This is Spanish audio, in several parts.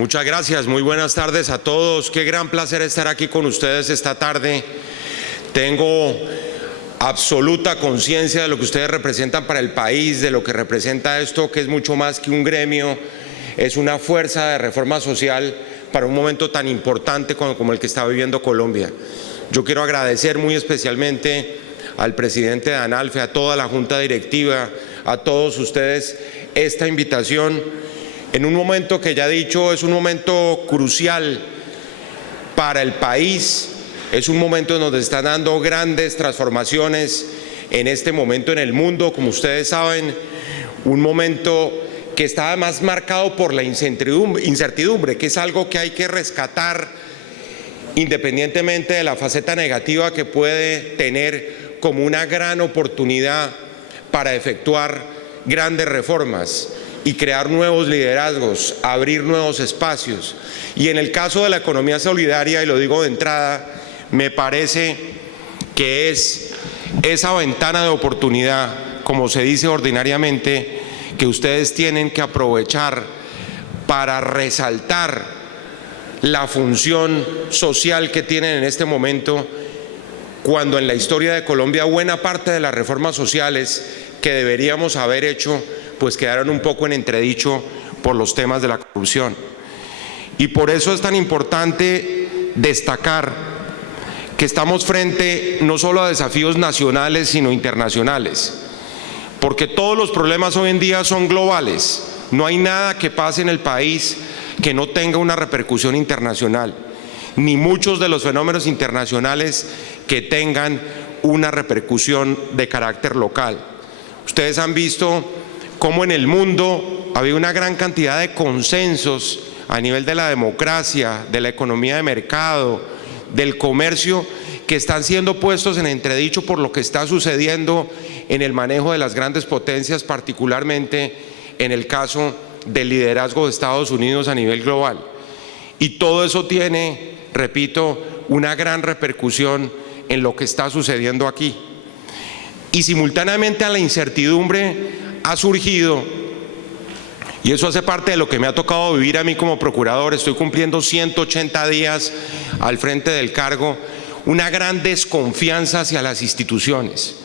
Muchas gracias, muy buenas tardes a todos. Qué gran placer estar aquí con ustedes esta tarde. Tengo absoluta conciencia de lo que ustedes representan para el país, de lo que representa esto, que es mucho más que un gremio, es una fuerza de reforma social para un momento tan importante como el que está viviendo Colombia. Yo quiero agradecer muy especialmente al presidente de ANALFE, a toda la junta directiva, a todos ustedes esta invitación en un momento que ya he dicho es un momento crucial para el país, es un momento en donde están dando grandes transformaciones en este momento en el mundo, como ustedes saben, un momento que está además marcado por la incertidumbre, que es algo que hay que rescatar independientemente de la faceta negativa que puede tener como una gran oportunidad para efectuar grandes reformas y crear nuevos liderazgos, abrir nuevos espacios. Y en el caso de la economía solidaria, y lo digo de entrada, me parece que es esa ventana de oportunidad, como se dice ordinariamente, que ustedes tienen que aprovechar para resaltar la función social que tienen en este momento, cuando en la historia de Colombia buena parte de las reformas sociales que deberíamos haber hecho pues quedaron un poco en entredicho por los temas de la corrupción. Y por eso es tan importante destacar que estamos frente no solo a desafíos nacionales, sino internacionales, porque todos los problemas hoy en día son globales. No hay nada que pase en el país que no tenga una repercusión internacional, ni muchos de los fenómenos internacionales que tengan una repercusión de carácter local. Ustedes han visto cómo en el mundo había una gran cantidad de consensos a nivel de la democracia, de la economía de mercado, del comercio, que están siendo puestos en entredicho por lo que está sucediendo en el manejo de las grandes potencias, particularmente en el caso del liderazgo de Estados Unidos a nivel global. Y todo eso tiene, repito, una gran repercusión en lo que está sucediendo aquí. Y simultáneamente a la incertidumbre ha surgido, y eso hace parte de lo que me ha tocado vivir a mí como procurador, estoy cumpliendo 180 días al frente del cargo, una gran desconfianza hacia las instituciones.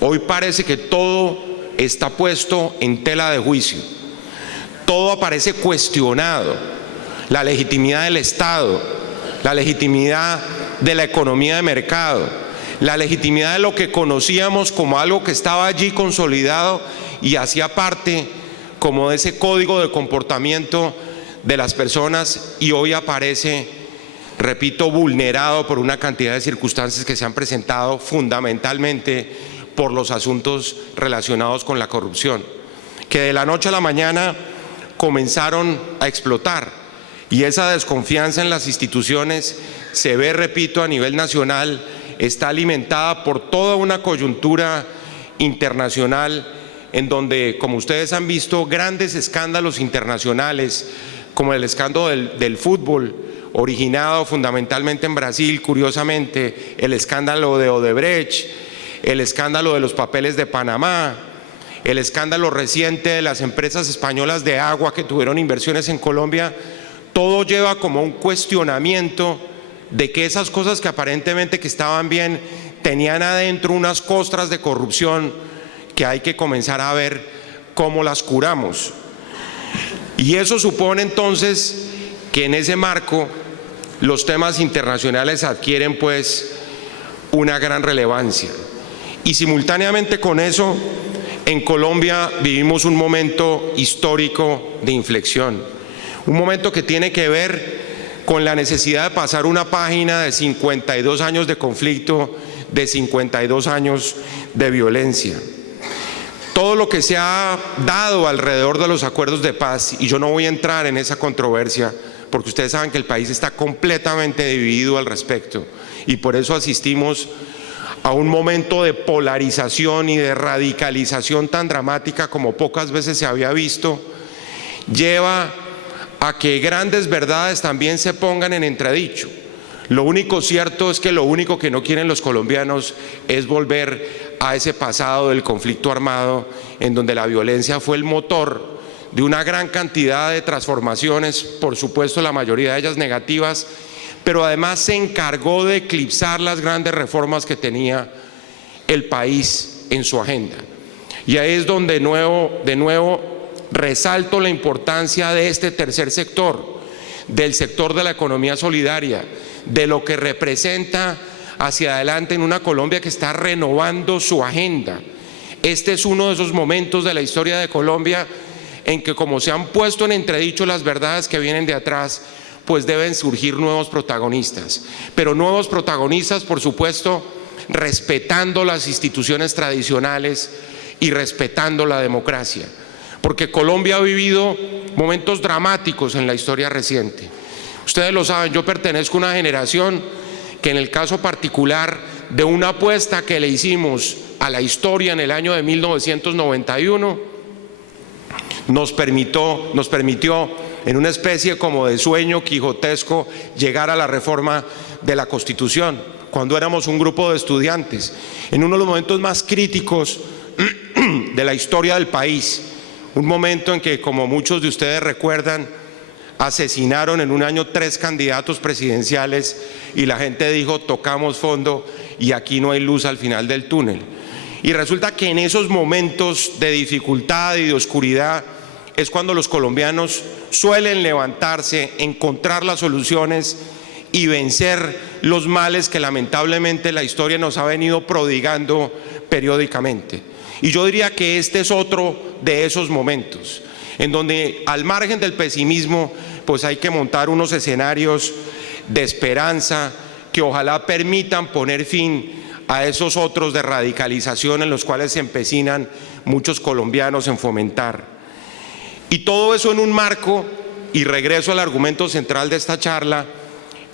Hoy parece que todo está puesto en tela de juicio, todo aparece cuestionado, la legitimidad del Estado, la legitimidad de la economía de mercado, la legitimidad de lo que conocíamos como algo que estaba allí consolidado y hacía parte como de ese código de comportamiento de las personas, y hoy aparece, repito, vulnerado por una cantidad de circunstancias que se han presentado fundamentalmente por los asuntos relacionados con la corrupción, que de la noche a la mañana comenzaron a explotar, y esa desconfianza en las instituciones se ve, repito, a nivel nacional, está alimentada por toda una coyuntura internacional en donde, como ustedes han visto, grandes escándalos internacionales, como el escándalo del fútbol, originado fundamentalmente en Brasil, curiosamente, el escándalo de Odebrecht, el escándalo de los papeles de Panamá, el escándalo reciente de las empresas españolas de agua que tuvieron inversiones en Colombia, todo lleva como un cuestionamiento de que esas cosas que aparentemente que estaban bien, tenían adentro unas costras de corrupción que hay que comenzar a ver cómo las curamos. Y eso supone entonces que en ese marco los temas internacionales adquieren pues una gran relevancia. Y simultáneamente con eso, en Colombia vivimos un momento histórico de inflexión, un momento que tiene que ver con la necesidad de pasar una página de 52 años de conflicto, de 52 años de violencia. Todo lo que se ha dado alrededor de los acuerdos de paz, y yo no voy a entrar en esa controversia, porque ustedes saben que el país está completamente dividido al respecto, y por eso asistimos a un momento de polarización y de radicalización tan dramática como pocas veces se había visto, lleva a que grandes verdades también se pongan en entredicho. Lo único cierto es que lo único que no quieren los colombianos es volver a ese pasado del conflicto armado en donde la violencia fue el motor de una gran cantidad de transformaciones, por supuesto la mayoría de ellas negativas, pero además se encargó de eclipsar las grandes reformas que tenía el país en su agenda. Y ahí es donde de nuevo resalto la importancia de este tercer sector, del sector de la economía solidaria, de lo que representa hacia adelante en una Colombia que está renovando su agenda. Este es uno de esos momentos de la historia de Colombia en que, como se han puesto en entredicho las verdades que vienen de atrás, pues deben surgir nuevos protagonistas, pero nuevos protagonistas, por supuesto, respetando las instituciones tradicionales y respetando la democracia, porque Colombia ha vivido momentos dramáticos en la historia reciente. Ustedes lo saben, yo pertenezco a una generación que, en el caso particular de una apuesta que le hicimos a la historia en el año de 1991, nos permitió en una especie como de sueño quijotesco llegar a la reforma de la Constitución, cuando éramos un grupo de estudiantes, en uno de los momentos más críticos de la historia del país, un momento en que, como muchos de ustedes recuerdan, asesinaron en un año 3 candidatos presidenciales y la gente dijo: tocamos fondo y aquí no hay luz al final del túnel. Y resulta que en esos momentos de dificultad y de oscuridad es cuando los colombianos suelen levantarse, encontrar las soluciones y vencer los males que lamentablemente la historia nos ha venido prodigando periódicamente. Y yo diría que este es otro de esos momentos en donde, al margen del pesimismo, pues hay que montar unos escenarios de esperanza que ojalá permitan poner fin a esos otros de radicalización en los cuales se empecinan muchos colombianos en fomentar. Y todo eso en un marco, y regreso al argumento central de esta charla,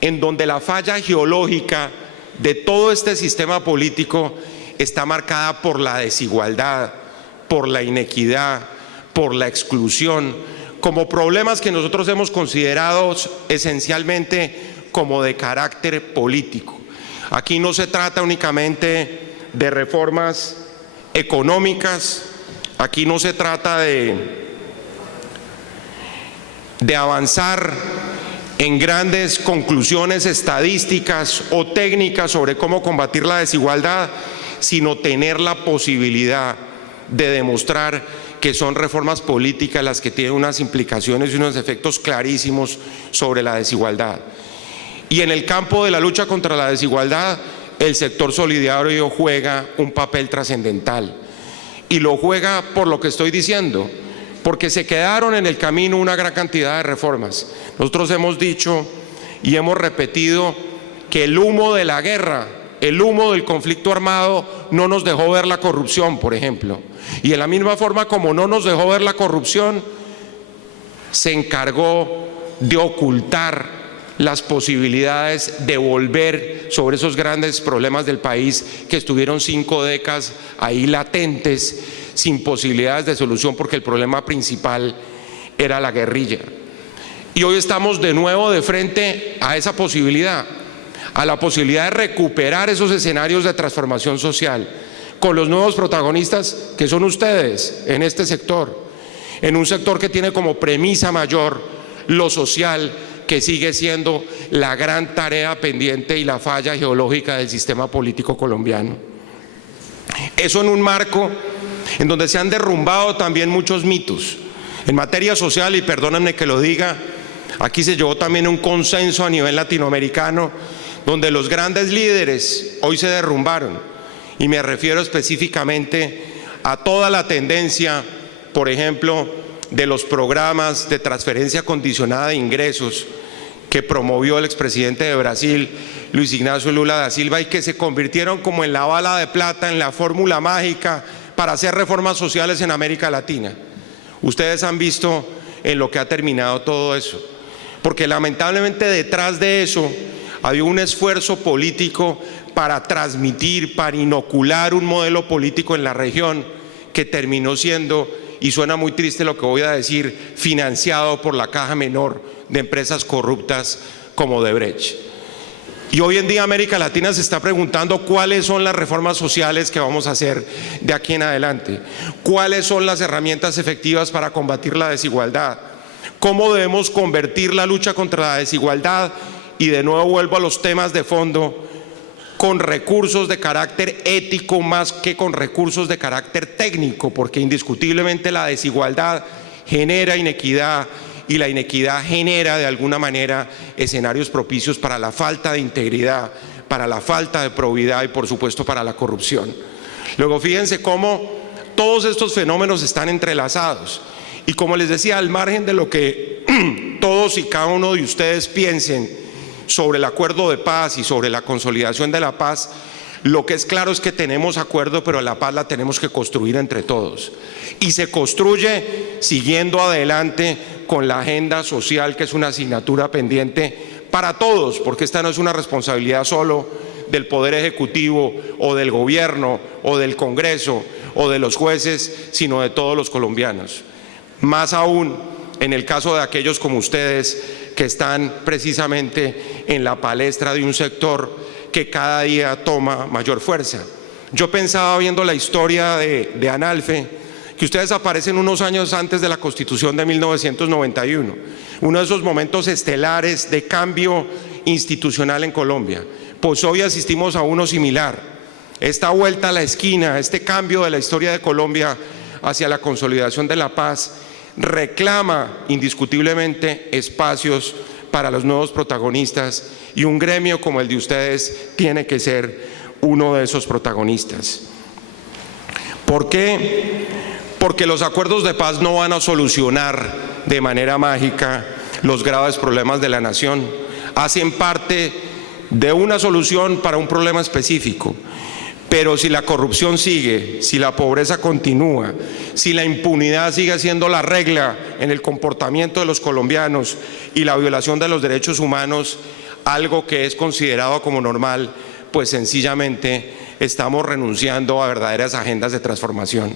en donde la falla geológica de todo este sistema político está marcada por la desigualdad, por la inequidad, por la exclusión, como problemas que nosotros hemos considerado esencialmente como de carácter político. Aquí no se trata únicamente de reformas económicas, aquí no se trata de avanzar en grandes conclusiones estadísticas o técnicas sobre cómo combatir la desigualdad, sino tener la posibilidad de demostrar que son reformas políticas las que tienen unas implicaciones y unos efectos clarísimos sobre la desigualdad. Y en el campo de la lucha contra la desigualdad, el sector solidario juega un papel trascendental. Y lo juega por lo que estoy diciendo, porque se quedaron en el camino una gran cantidad de reformas. Nosotros hemos dicho y hemos repetido que el humo de la guerra, el humo del conflicto armado, no nos dejó ver la corrupción, por ejemplo. Y de la misma forma como no nos dejó ver la corrupción, se encargó de ocultar las posibilidades de volver sobre esos grandes problemas del país que estuvieron 5 décadas ahí latentes, sin posibilidades de solución, porque el problema principal era la guerrilla. Y hoy estamos de nuevo de frente a esa posibilidad, a la posibilidad de recuperar esos escenarios de transformación social, con los nuevos protagonistas que son ustedes en este sector, en un sector que tiene como premisa mayor lo social, que sigue siendo la gran tarea pendiente y la falla geológica del sistema político colombiano. Eso en un marco en donde se han derrumbado también muchos mitos. En materia social, y perdónenme que lo diga, aquí se llegó también a un consenso a nivel latinoamericano, donde los grandes líderes hoy se derrumbaron, y me refiero específicamente a toda la tendencia, por ejemplo, de los programas de transferencia condicionada de ingresos que promovió el expresidente de Brasil, Luis Ignacio Lula da Silva, y que se convirtieron como en la bala de plata, en la fórmula mágica para hacer reformas sociales en América Latina. Ustedes han visto en lo que ha terminado todo eso, porque lamentablemente detrás de eso había un esfuerzo político para transmitir, para inocular un modelo político en la región que terminó siendo, y suena muy triste lo que voy a decir, financiado por la caja menor de empresas corruptas como Odebrecht. Y hoy en día América Latina se está preguntando cuáles son las reformas sociales que vamos a hacer de aquí en adelante, cuáles son las herramientas efectivas para combatir la desigualdad, cómo debemos convertir la lucha contra la desigualdad, y de nuevo vuelvo a los temas de fondo, con recursos de carácter ético más que con recursos de carácter técnico, porque indiscutiblemente la desigualdad genera inequidad y la inequidad genera de alguna manera escenarios propicios para la falta de integridad, para la falta de probidad y por supuesto para la corrupción. Luego fíjense cómo todos estos fenómenos están entrelazados y, como les decía, al margen de lo que todos y cada uno de ustedes piensen sobre el acuerdo de paz y sobre la consolidación de la paz, lo que es claro es que tenemos acuerdo, pero la paz la tenemos que construir entre todos. Y se construye siguiendo adelante con la agenda social, que es una asignatura pendiente para todos, porque esta no es una responsabilidad solo del Poder Ejecutivo o del Gobierno o del Congreso o de los jueces, sino de todos los colombianos. Más aún en el caso de aquellos como ustedes que están precisamente en la palestra de un sector que cada día toma mayor fuerza. Yo pensaba, viendo la historia de Analfe, que ustedes aparecen unos años antes de la Constitución de 1991, uno de esos momentos estelares de cambio institucional en Colombia. Pues hoy asistimos a uno similar, esta vuelta a la esquina, este cambio de la historia de Colombia hacia la consolidación de la paz, reclama indiscutiblemente espacios para los nuevos protagonistas, y un gremio como el de ustedes tiene que ser uno de esos protagonistas. ¿Por qué? Porque los acuerdos de paz no van a solucionar de manera mágica los graves problemas de la nación. Hacen parte de una solución para un problema específico. Pero si la corrupción sigue, si la pobreza continúa, si la impunidad sigue siendo la regla en el comportamiento de los colombianos y la violación de los derechos humanos, algo que es considerado como normal, pues sencillamente estamos renunciando a verdaderas agendas de transformación.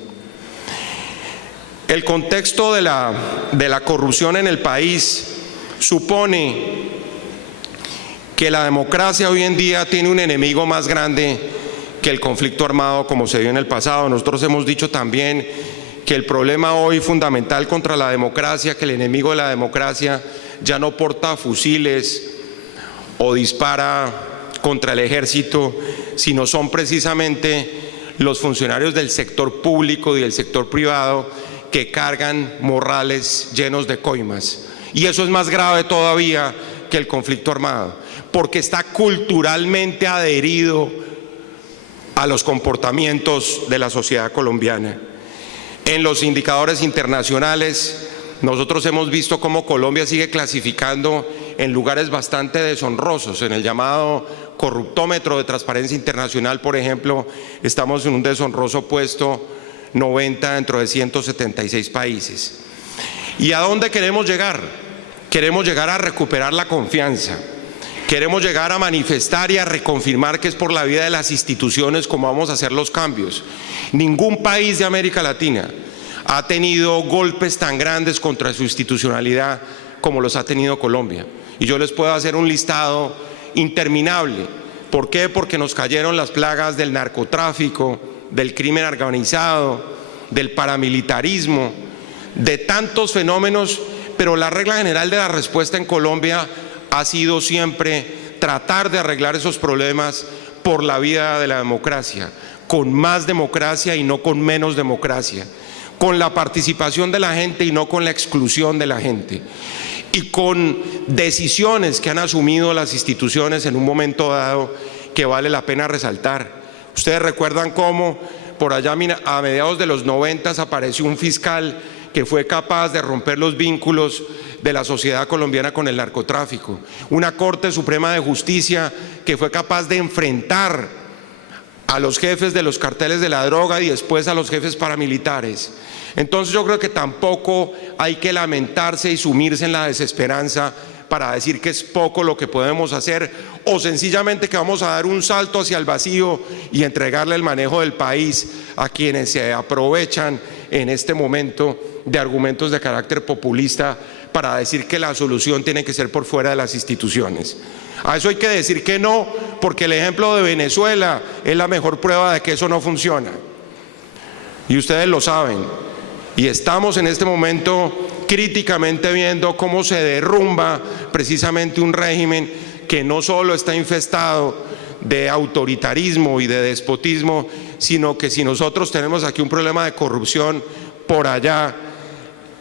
El contexto de la corrupción en el país supone que la democracia hoy en día tiene un enemigo más grande que el conflicto armado como se dio en el pasado. Nosotros hemos dicho también que el problema hoy fundamental contra la democracia, que el enemigo de la democracia ya no porta fusiles o dispara contra el ejército, sino son precisamente los funcionarios del sector público y del sector privado que cargan morrales llenos de coimas. Y eso es más grave todavía que el conflicto armado, porque está culturalmente adherido a los comportamientos de la sociedad colombiana. En los indicadores internacionales, nosotros hemos visto cómo Colombia sigue clasificando en lugares bastante deshonrosos. En el llamado corruptómetro de Transparencia Internacional, por ejemplo, estamos en un deshonroso puesto 90 dentro de 176 países. ¿Y a dónde queremos llegar? Queremos llegar a recuperar la confianza. Queremos llegar a manifestar y a reconfirmar que es por la vía de las instituciones como vamos a hacer los cambios. Ningún país de América Latina ha tenido golpes tan grandes contra su institucionalidad como los ha tenido Colombia. Y yo les puedo hacer un listado interminable. ¿Por qué? Porque nos cayeron las plagas del narcotráfico, del crimen organizado, del paramilitarismo, de tantos fenómenos, pero la regla general de la respuesta en Colombia ha sido siempre tratar de arreglar esos problemas por la vía de la democracia, con más democracia y no con menos democracia, con la participación de la gente y no con la exclusión de la gente, y con decisiones que han asumido las instituciones en un momento dado que vale la pena resaltar. Ustedes recuerdan cómo por allá a mediados de los 90 apareció un fiscal que fue capaz de romper los vínculos de la sociedad colombiana con el narcotráfico, una Corte Suprema de Justicia que fue capaz de enfrentar a los jefes de los carteles de la droga y después a los jefes paramilitares. Entonces yo creo que tampoco hay que lamentarse y sumirse en la desesperanza para decir que es poco lo que podemos hacer, o sencillamente que vamos a dar un salto hacia el vacío y entregarle el manejo del país a quienes se aprovechan en este momento de argumentos de carácter populista para decir que la solución tiene que ser por fuera de las instituciones. A eso hay que decir que no, porque el ejemplo de Venezuela es la mejor prueba de que eso no funciona. Y ustedes lo saben. Y estamos en este momento críticamente viendo cómo se derrumba precisamente un régimen que no solo está infestado de autoritarismo y de despotismo, sino que si nosotros tenemos aquí un problema de corrupción, por allá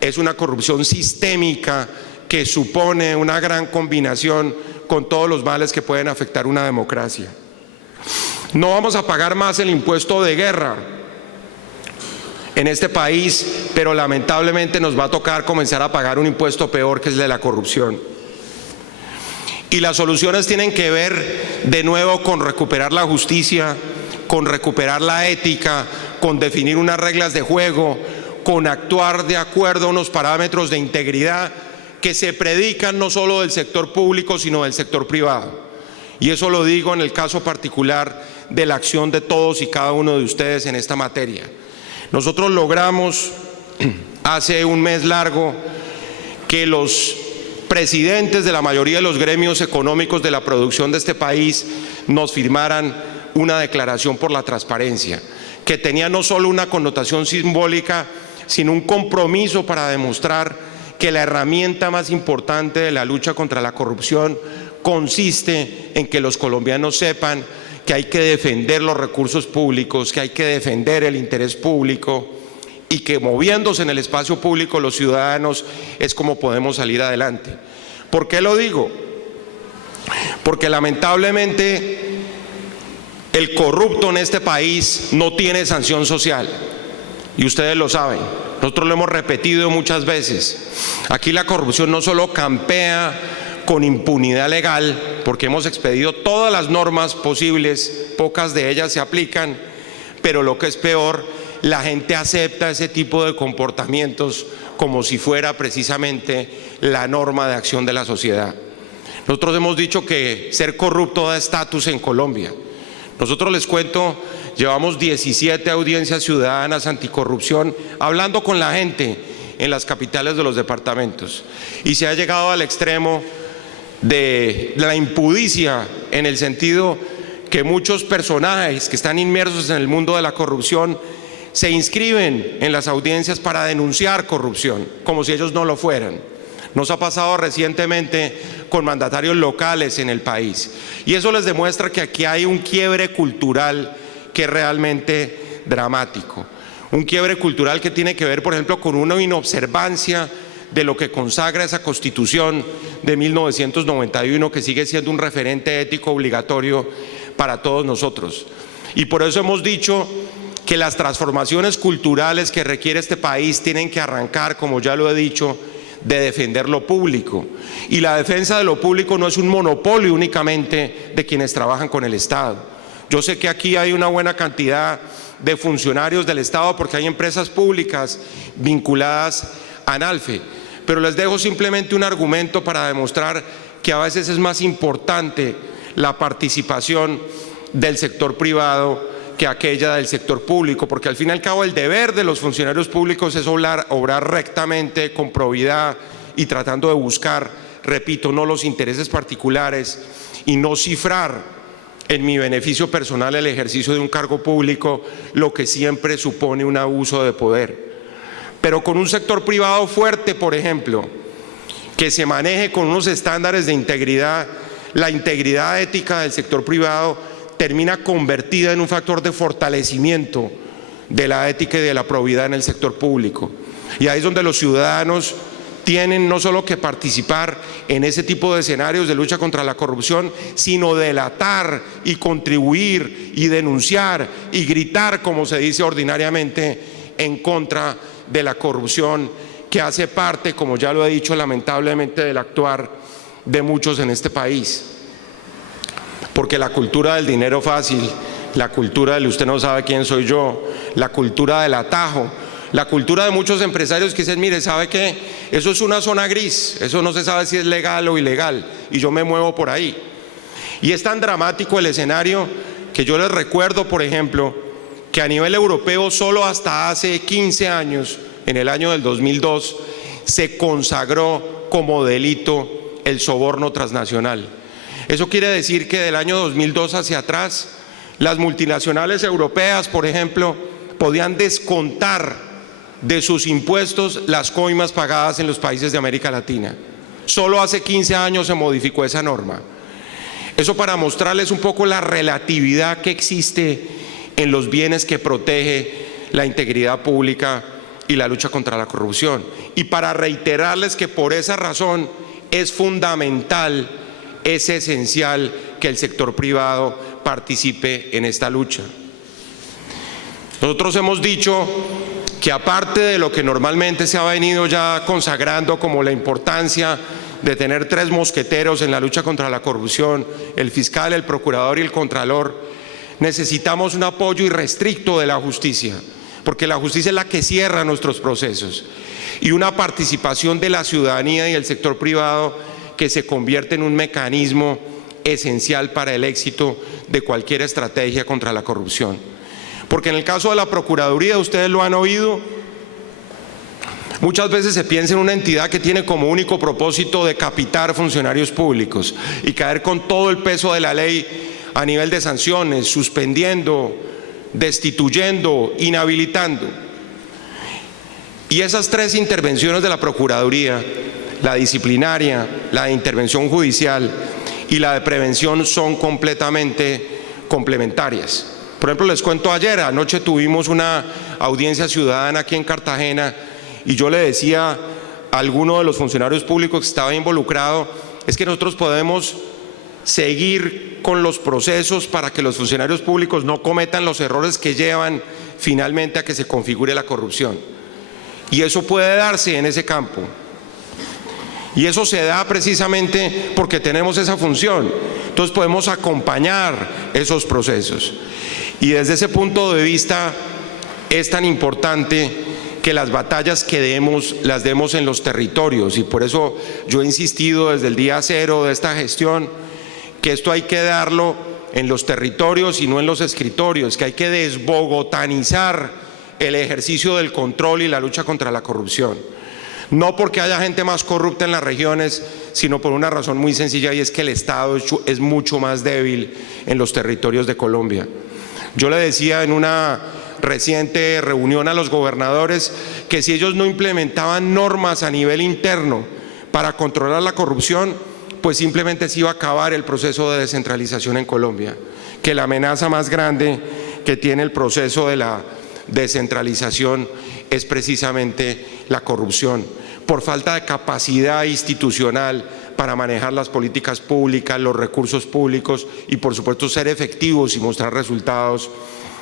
es una corrupción sistémica que supone una gran combinación con todos los males que pueden afectar una democracia. No vamos a pagar más el impuesto de guerra en este país, pero lamentablemente nos va a tocar comenzar a pagar un impuesto peor, que es el de la corrupción. Y las soluciones tienen que ver de nuevo con recuperar la justicia, con recuperar la ética, con definir unas reglas de juego, con actuar de acuerdo a unos parámetros de integridad que se predican no solo del sector público, sino del sector privado. Y eso lo digo en el caso particular de la acción de todos y cada uno de ustedes en esta materia. Nosotros logramos hace un mes largo que los presidentes de la mayoría de los gremios económicos de la producción de este país nos firmaran una declaración por la transparencia, que tenía no solo una connotación simbólica, sino un compromiso para demostrar que la herramienta más importante de la lucha contra la corrupción consiste en que los colombianos sepan que hay que defender los recursos públicos, que hay que defender el interés público y que moviéndose en el espacio público los ciudadanos es como podemos salir adelante. ¿Por qué lo digo? Porque lamentablemente el corrupto en este país no tiene sanción social y ustedes lo saben. Nosotros lo hemos repetido muchas veces. Aquí la corrupción no solo campea con impunidad legal, porque hemos expedido todas las normas posibles, pocas de ellas se aplican, pero lo que es peor, la gente acepta ese tipo de comportamientos como si fuera precisamente la norma de acción de la sociedad. Nosotros hemos dicho que ser corrupto da estatus en Colombia. Nosotros les cuento, llevamos 17 audiencias ciudadanas anticorrupción hablando con la gente en las capitales de los departamentos y se ha llegado al extremo de la impudicia en el sentido que muchos personajes que están inmersos en el mundo de la corrupción se inscriben en las audiencias para denunciar corrupción, como si ellos no lo fueran. Nos ha pasado recientemente con mandatarios locales en el país y eso les demuestra que aquí hay un quiebre cultural que es realmente dramático. Un quiebre cultural que tiene que ver, por ejemplo, con una inobservancia de lo que consagra esa Constitución de 1991, que sigue siendo un referente ético obligatorio para todos nosotros. Y por eso hemos dicho que las transformaciones culturales que requiere este país tienen que arrancar, como ya lo he dicho, de defender lo público. Y la defensa de lo público no es un monopolio únicamente de quienes trabajan con el Estado. Yo sé que aquí hay una buena cantidad de funcionarios del Estado porque hay empresas públicas vinculadas a ANALFE, pero les dejo simplemente un argumento para demostrar que a veces es más importante la participación del sector privado que aquella del sector público, porque al fin y al cabo el deber de los funcionarios públicos es obrar rectamente, con probidad y tratando de buscar, repito, no los intereses particulares y no cifrar en mi beneficio personal el ejercicio de un cargo público, lo que siempre supone un abuso de poder. Pero con un sector privado fuerte, por ejemplo, que se maneje con unos estándares de integridad, la integridad ética del sector privado termina convertida en un factor de fortalecimiento de la ética y de la probidad en el sector público. Y ahí es donde los ciudadanos tienen no solo que participar en ese tipo de escenarios de lucha contra la corrupción, sino delatar y contribuir y denunciar y gritar, como se dice ordinariamente, en contra de la corrupción que hace parte, como ya lo he dicho, lamentablemente del actuar de muchos en este país. Porque la cultura del dinero fácil, la cultura del usted no sabe quién soy yo, la cultura del atajo, la cultura de muchos empresarios que dicen, mire, ¿sabe qué? Eso es una zona gris, eso no se sabe si es legal o ilegal y yo me muevo por ahí. Y es tan dramático el escenario que yo les recuerdo, por ejemplo, que a nivel europeo solo hasta hace 15 años, en el año del 2002, se consagró como delito el soborno transnacional. Eso quiere decir que del año 2002 hacia atrás, las multinacionales europeas, por ejemplo, podían descontar de sus impuestos las coimas pagadas en los países de América Latina. Solo hace 15 años se modificó esa norma. Eso para mostrarles un poco la relatividad que existe en los bienes que protege la integridad pública y la lucha contra la corrupción. Y para reiterarles que por esa razón es fundamental, es esencial que el sector privado participe en esta lucha. Nosotros hemos dicho que aparte de lo que normalmente se ha venido ya consagrando como la importancia de tener 3 mosqueteros en la lucha contra la corrupción, el fiscal, el procurador y el contralor, necesitamos un apoyo irrestricto de la justicia, porque la justicia es la que cierra nuestros procesos, y una participación de la ciudadanía y el sector privado que se convierte en un mecanismo esencial para el éxito de cualquier estrategia contra la corrupción. Porque en el caso de la Procuraduría, ustedes lo han oído, muchas veces se piensa en una entidad que tiene como único propósito decapitar funcionarios públicos y caer con todo el peso de la ley a nivel de sanciones, suspendiendo, destituyendo, inhabilitando. Y esas 3 intervenciones de la Procuraduría, la disciplinaria, la de intervención judicial y la de prevención, son completamente complementarias. Por ejemplo, les cuento, anoche tuvimos una audiencia ciudadana aquí en Cartagena y yo le decía a alguno de los funcionarios públicos que estaba involucrado, es que nosotros podemos seguir con los procesos para que los funcionarios públicos no cometan los errores que llevan finalmente a que se configure la corrupción. Y eso puede darse en ese campo. Y eso se da precisamente porque tenemos esa función. Entonces podemos acompañar esos procesos. Y desde ese punto de vista es tan importante que las batallas que demos, las demos en los territorios. Y por eso yo he insistido desde el día 0 de esta gestión que esto hay que darlo en los territorios y no en los escritorios, que hay que desbogotanizar el ejercicio del control y la lucha contra la corrupción. No porque haya gente más corrupta en las regiones, sino por una razón muy sencilla, y es que el Estado es mucho más débil en los territorios de Colombia. Yo le decía en una reciente reunión a los gobernadores que si ellos no implementaban normas a nivel interno para controlar la corrupción, pues simplemente se iba a acabar el proceso de descentralización en Colombia, que la amenaza más grande que tiene el proceso de la descentralización es precisamente la corrupción, por falta de capacidad institucional para manejar las políticas públicas, los recursos públicos y por supuesto ser efectivos y mostrar resultados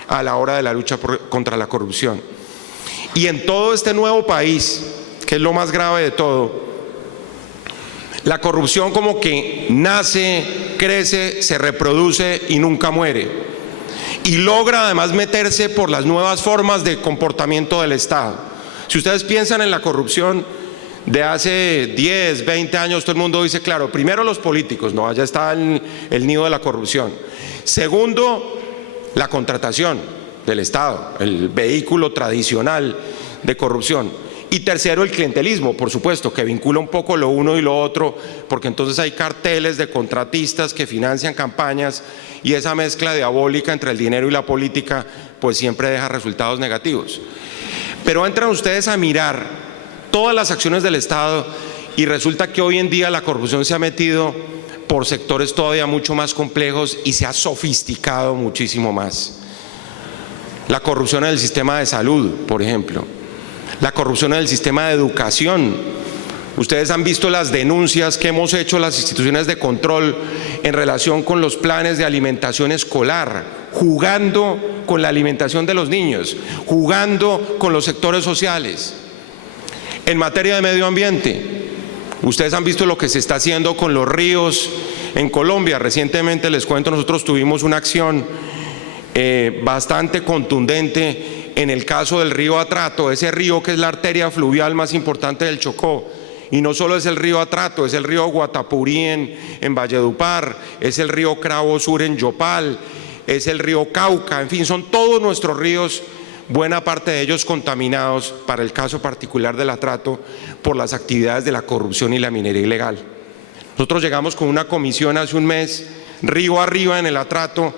a la hora de la lucha contra la corrupción. Y en todo este nuevo país, que es lo más grave de todo, la corrupción como que nace, crece, se reproduce y nunca muere. Y logra además meterse por las nuevas formas de comportamiento del Estado. Si ustedes piensan en la corrupción de hace 10, 20 años, todo el mundo dice, claro, primero los políticos, no, allá está el nido de la corrupción. Segundo, la contratación del Estado, el vehículo tradicional de corrupción. Y tercero, el clientelismo, por supuesto, que vincula un poco lo uno y lo otro, porque entonces hay carteles de contratistas que financian campañas y esa mezcla diabólica entre el dinero y la política, pues siempre deja resultados negativos. Pero entran ustedes a mirar todas las acciones del Estado y resulta que hoy en día la corrupción se ha metido por sectores todavía mucho más complejos y se ha sofisticado muchísimo más. La corrupción en el sistema de salud, por ejemplo. La corrupción en el sistema de educación. Ustedes han visto las denuncias que hemos hecho las instituciones de control en relación con los planes de alimentación escolar, jugando con la alimentación de los niños, jugando con los sectores sociales. En materia de medio ambiente, ustedes han visto lo que se está haciendo con los ríos en Colombia. Recientemente, les cuento, nosotros tuvimos una acción bastante contundente en el caso del río Atrato, ese río que es la arteria fluvial más importante del Chocó. Y no solo es el río Atrato, es el río Guatapurí en Valledupar, es el río Cravo Sur en Yopal, es el río Cauca, en fin, son todos nuestros ríos buena parte de ellos contaminados, para el caso particular del atrato, por las actividades de la corrupción y la minería ilegal. Nosotros llegamos con una comisión hace un mes, río arriba en el atrato,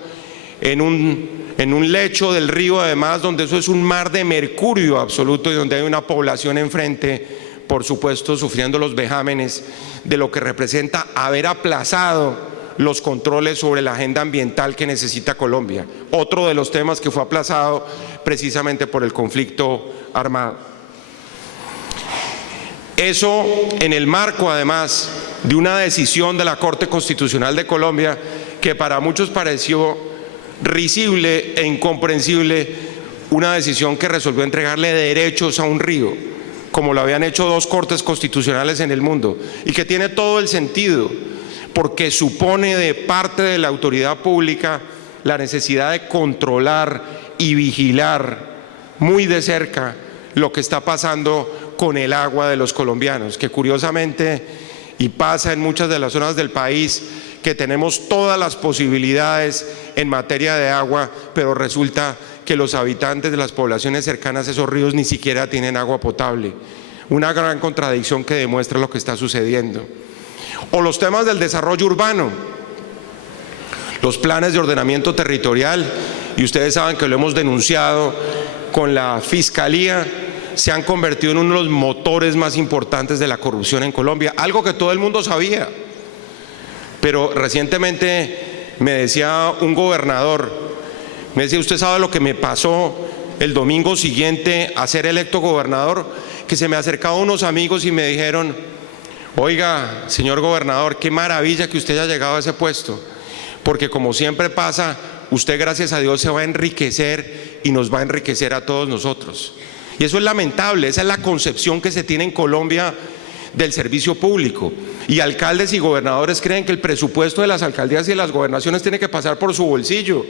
en un lecho del río además, donde eso es un mar de mercurio absoluto y donde hay una población enfrente, por supuesto sufriendo los vejámenes de lo que representa haber aplazado los controles sobre la agenda ambiental que necesita Colombia. Otro de los temas que fue aplazado precisamente por el conflicto armado. Eso en el marco además de una decisión de la Corte Constitucional de Colombia que para muchos pareció risible e incomprensible, una decisión que resolvió entregarle derechos a un río, como lo habían hecho 2 cortes constitucionales en el mundo, y que tiene todo el sentido, porque supone de parte de la autoridad pública la necesidad de controlar y vigilar muy de cerca lo que está pasando con el agua de los colombianos, que curiosamente, y pasa en muchas de las zonas del país, que tenemos todas las posibilidades en materia de agua, pero resulta que los habitantes de las poblaciones cercanas a esos ríos ni siquiera tienen agua potable. Una gran contradicción que demuestra lo que está sucediendo. O los temas del desarrollo urbano, los planes de ordenamiento territorial, y ustedes saben que lo hemos denunciado con la Fiscalía, se han convertido en uno de los motores más importantes de la corrupción en Colombia, algo que todo el mundo sabía. Pero recientemente me decía un gobernador, me decía: usted sabe lo que me pasó el domingo siguiente a ser electo gobernador, que se me acercaban unos amigos y me dijeron: oiga, señor gobernador, qué maravilla que usted haya llegado a ese puesto, porque como siempre pasa, usted gracias a Dios se va a enriquecer y nos va a enriquecer a todos nosotros. Y eso es lamentable, esa es la concepción que se tiene en Colombia del servicio público. Y alcaldes y gobernadores creen que el presupuesto de las alcaldías y de las gobernaciones tiene que pasar por su bolsillo,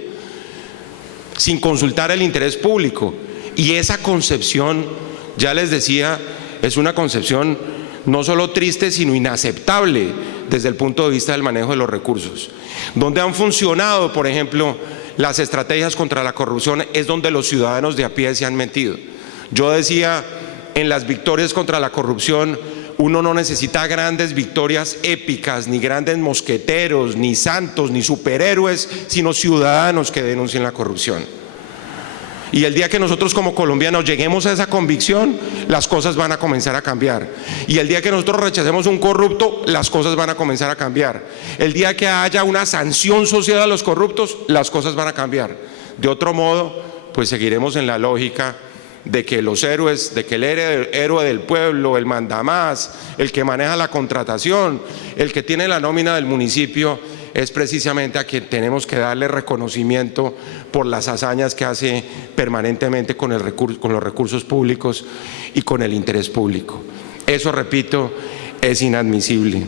sin consultar el interés público. Y esa concepción, ya les decía, es una concepción no solo triste, sino inaceptable desde el punto de vista del manejo de los recursos. Donde han funcionado, por ejemplo, las estrategias contra la corrupción es donde los ciudadanos de a pie se han metido. Yo decía, en las victorias contra la corrupción, uno no necesita grandes victorias épicas, ni grandes mosqueteros, ni santos, ni superhéroes, sino ciudadanos que denuncien la corrupción. Y el día que nosotros como colombianos lleguemos a esa convicción, las cosas van a comenzar a cambiar. Y el día que nosotros rechacemos un corrupto, las cosas van a comenzar a cambiar. El día que haya una sanción social a los corruptos, las cosas van a cambiar. De otro modo, pues seguiremos en la lógica de que los héroes, de que el héroe del pueblo, el mandamás, el que maneja la contratación, el que tiene la nómina del municipio, es precisamente a quien tenemos que darle reconocimiento por las hazañas que hace permanentemente con los recursos públicos y con el interés público. Eso, repito, es inadmisible.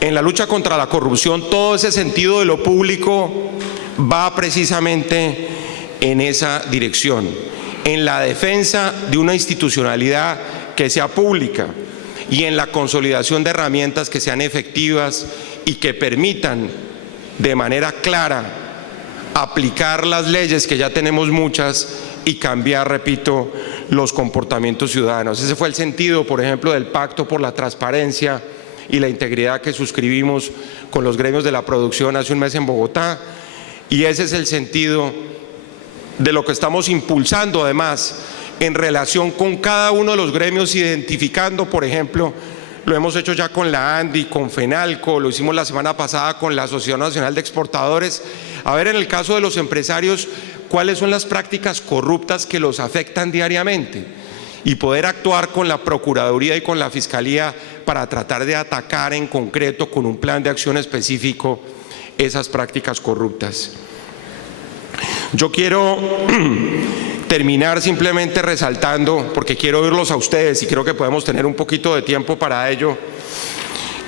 En la lucha contra la corrupción, todo ese sentido de lo público va precisamente en esa dirección, en la defensa de una institucionalidad que sea pública y en la consolidación de herramientas que sean efectivas y que permitan de manera clara aplicar las leyes, que ya tenemos muchas, y cambiar, repito, los comportamientos ciudadanos. Ese fue el sentido, por ejemplo, del Pacto por la Transparencia y la Integridad que suscribimos con los gremios de la producción hace un mes en Bogotá, y ese es el sentido de lo que estamos impulsando además en relación con cada uno de los gremios, identificando, por ejemplo, lo hemos hecho ya con la ANDI, con FENALCO, lo hicimos la semana pasada con la Asociación Nacional de Exportadores, a ver en el caso de los empresarios cuáles son las prácticas corruptas que los afectan diariamente y poder actuar con la Procuraduría y con la Fiscalía para tratar de atacar en concreto con un plan de acción específico esas prácticas corruptas. Yo quiero terminar simplemente resaltando, porque quiero oírlos a ustedes y creo que podemos tener un poquito de tiempo para ello,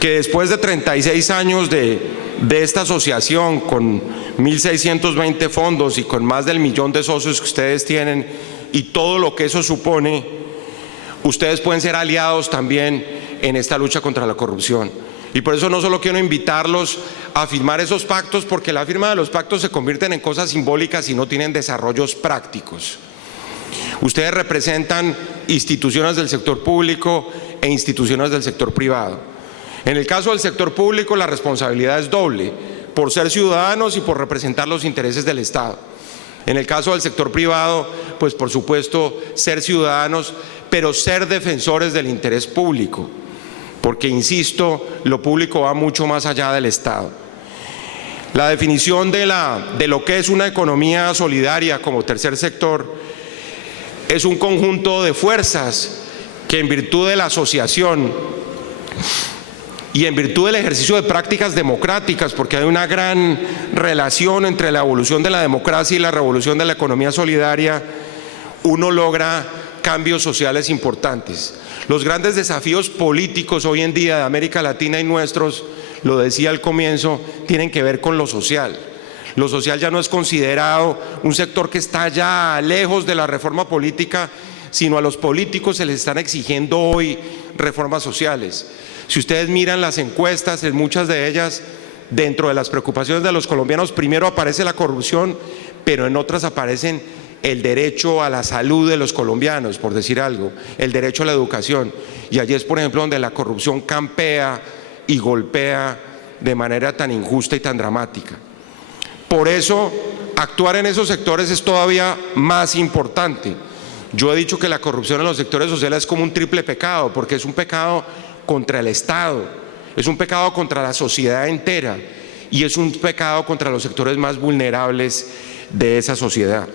que después de 36 años de esta asociación con 1.620 fondos y con más del 1.000.000 de socios que ustedes tienen y todo lo que eso supone, ustedes pueden ser aliados también en esta lucha contra la corrupción. Y por eso no solo quiero invitarlos a firmar esos pactos, porque la firma de los pactos se convierten en cosas simbólicas y no tienen desarrollos prácticos. Ustedes representan instituciones del sector público e instituciones del sector privado. En el caso del sector público, la responsabilidad es doble, por ser ciudadanos y por representar los intereses del Estado. En el caso del sector privado, pues por supuesto ser ciudadanos, pero ser defensores del interés público, porque insisto, lo público va mucho más allá del Estado. La definición de lo que es una economía solidaria como tercer sector es un conjunto de fuerzas que en virtud de la asociación y en virtud del ejercicio de prácticas democráticas, porque hay una gran relación entre la evolución de la democracia y la revolución de la economía solidaria, uno logra cambios sociales importantes. Los grandes desafíos políticos hoy en día de América Latina y nuestros, lo decía al comienzo, tienen que ver con lo social. Lo social ya no es considerado un sector que está ya lejos de la reforma política, sino a los políticos se les están exigiendo hoy reformas sociales. Si ustedes miran las encuestas, en muchas de ellas, dentro de las preocupaciones de los colombianos, primero aparece la corrupción, pero en otras aparecen el derecho a la salud de los colombianos, por decir algo, el derecho a la educación. Y allí es, por ejemplo, donde la corrupción campea y golpea de manera tan injusta y tan dramática. Por eso, actuar en esos sectores es todavía más importante. Yo he dicho que la corrupción en los sectores sociales es como un triple pecado, porque es un pecado contra el Estado, es un pecado contra la sociedad entera y es un pecado contra los sectores más vulnerables de esa sociedad.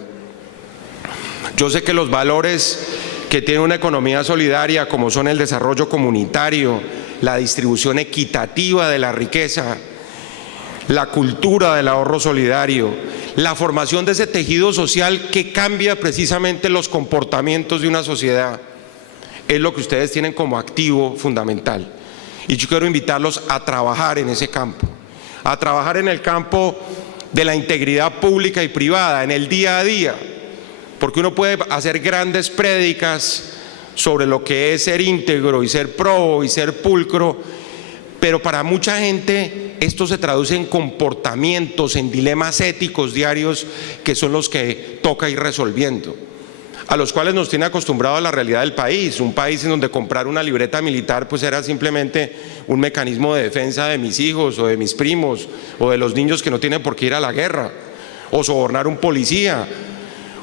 Yo sé que los valores que tiene una economía solidaria, como son el desarrollo comunitario, la distribución equitativa de la riqueza, la cultura del ahorro solidario, la formación de ese tejido social que cambia precisamente los comportamientos de una sociedad, es lo que ustedes tienen como activo fundamental. Y yo quiero invitarlos a trabajar en ese campo, a trabajar en el campo de la integridad pública y privada, en el día a día, porque uno puede hacer grandes prédicas sobre lo que es ser íntegro y ser probo y ser pulcro, pero para mucha gente esto se traduce en comportamientos, en dilemas éticos diarios que son los que toca ir resolviendo, a los cuales nos tiene acostumbrado a la realidad del país, un país en donde comprar una libreta militar pues era simplemente un mecanismo de defensa de mis hijos o de mis primos o de los niños que no tienen por qué ir a la guerra, o sobornar a un policía,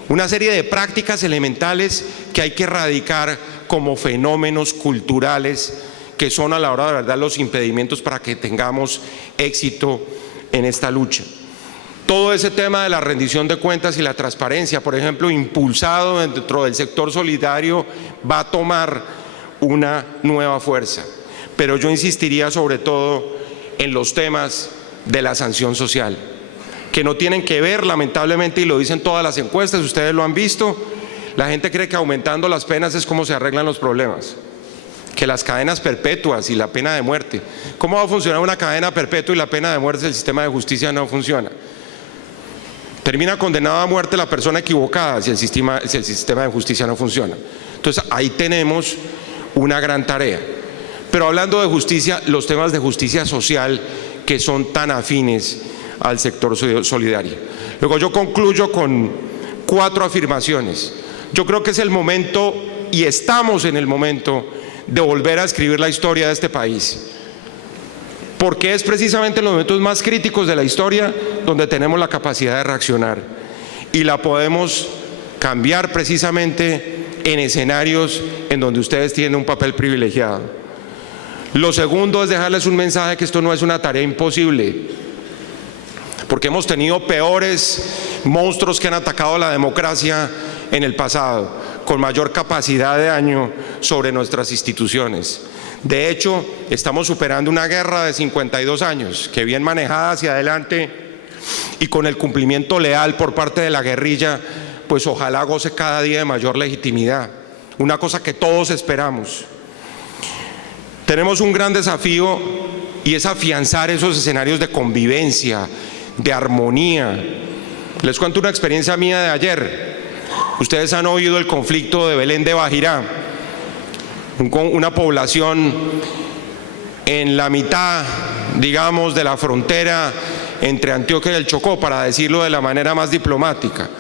una serie de prácticas elementales que hay que erradicar como fenómenos culturales que son a la hora de verdad los impedimentos para que tengamos éxito en esta lucha. Todo ese tema de la rendición de cuentas y la transparencia, por ejemplo, impulsado dentro del sector solidario, va a tomar una nueva fuerza. Pero yo insistiría sobre todo en los temas de la sanción social, que no tienen que ver, lamentablemente, y lo dicen todas las encuestas, ustedes lo han visto, la gente cree que aumentando las penas es como se arreglan los problemas, que las cadenas perpetuas y la pena de muerte. ¿Cómo va a funcionar una cadena perpetua y la pena de muerte si el sistema de justicia no funciona? Termina condenada a muerte la persona equivocada si el sistema de justicia no funciona. Entonces ahí tenemos una gran tarea. Pero hablando de justicia, los temas de justicia social que son tan afines al sector solidario. Luego yo concluyo con 4 afirmaciones. Yo creo que es el momento, y estamos en el momento, de volver a escribir la historia de este país, porque es precisamente en los momentos más críticos de la historia donde tenemos la capacidad de reaccionar y la podemos cambiar precisamente en escenarios en donde ustedes tienen un papel privilegiado. Lo segundo es dejarles un mensaje que esto no es una tarea imposible, porque hemos tenido peores monstruos que han atacado la democracia en el pasado, con mayor capacidad de daño sobre nuestras instituciones. De hecho, estamos superando una guerra de 52 años, que bien manejada hacia adelante y con el cumplimiento leal por parte de la guerrilla, pues ojalá goce cada día de mayor legitimidad, una cosa que todos esperamos. Tenemos un gran desafío y es afianzar esos escenarios de convivencia, de armonía. Les cuento una experiencia mía de ayer. Ustedes han oído el conflicto de Belén de Bajirá, una población en la mitad, digamos, de la frontera entre Antioquia y el Chocó, para decirlo de la manera más diplomática.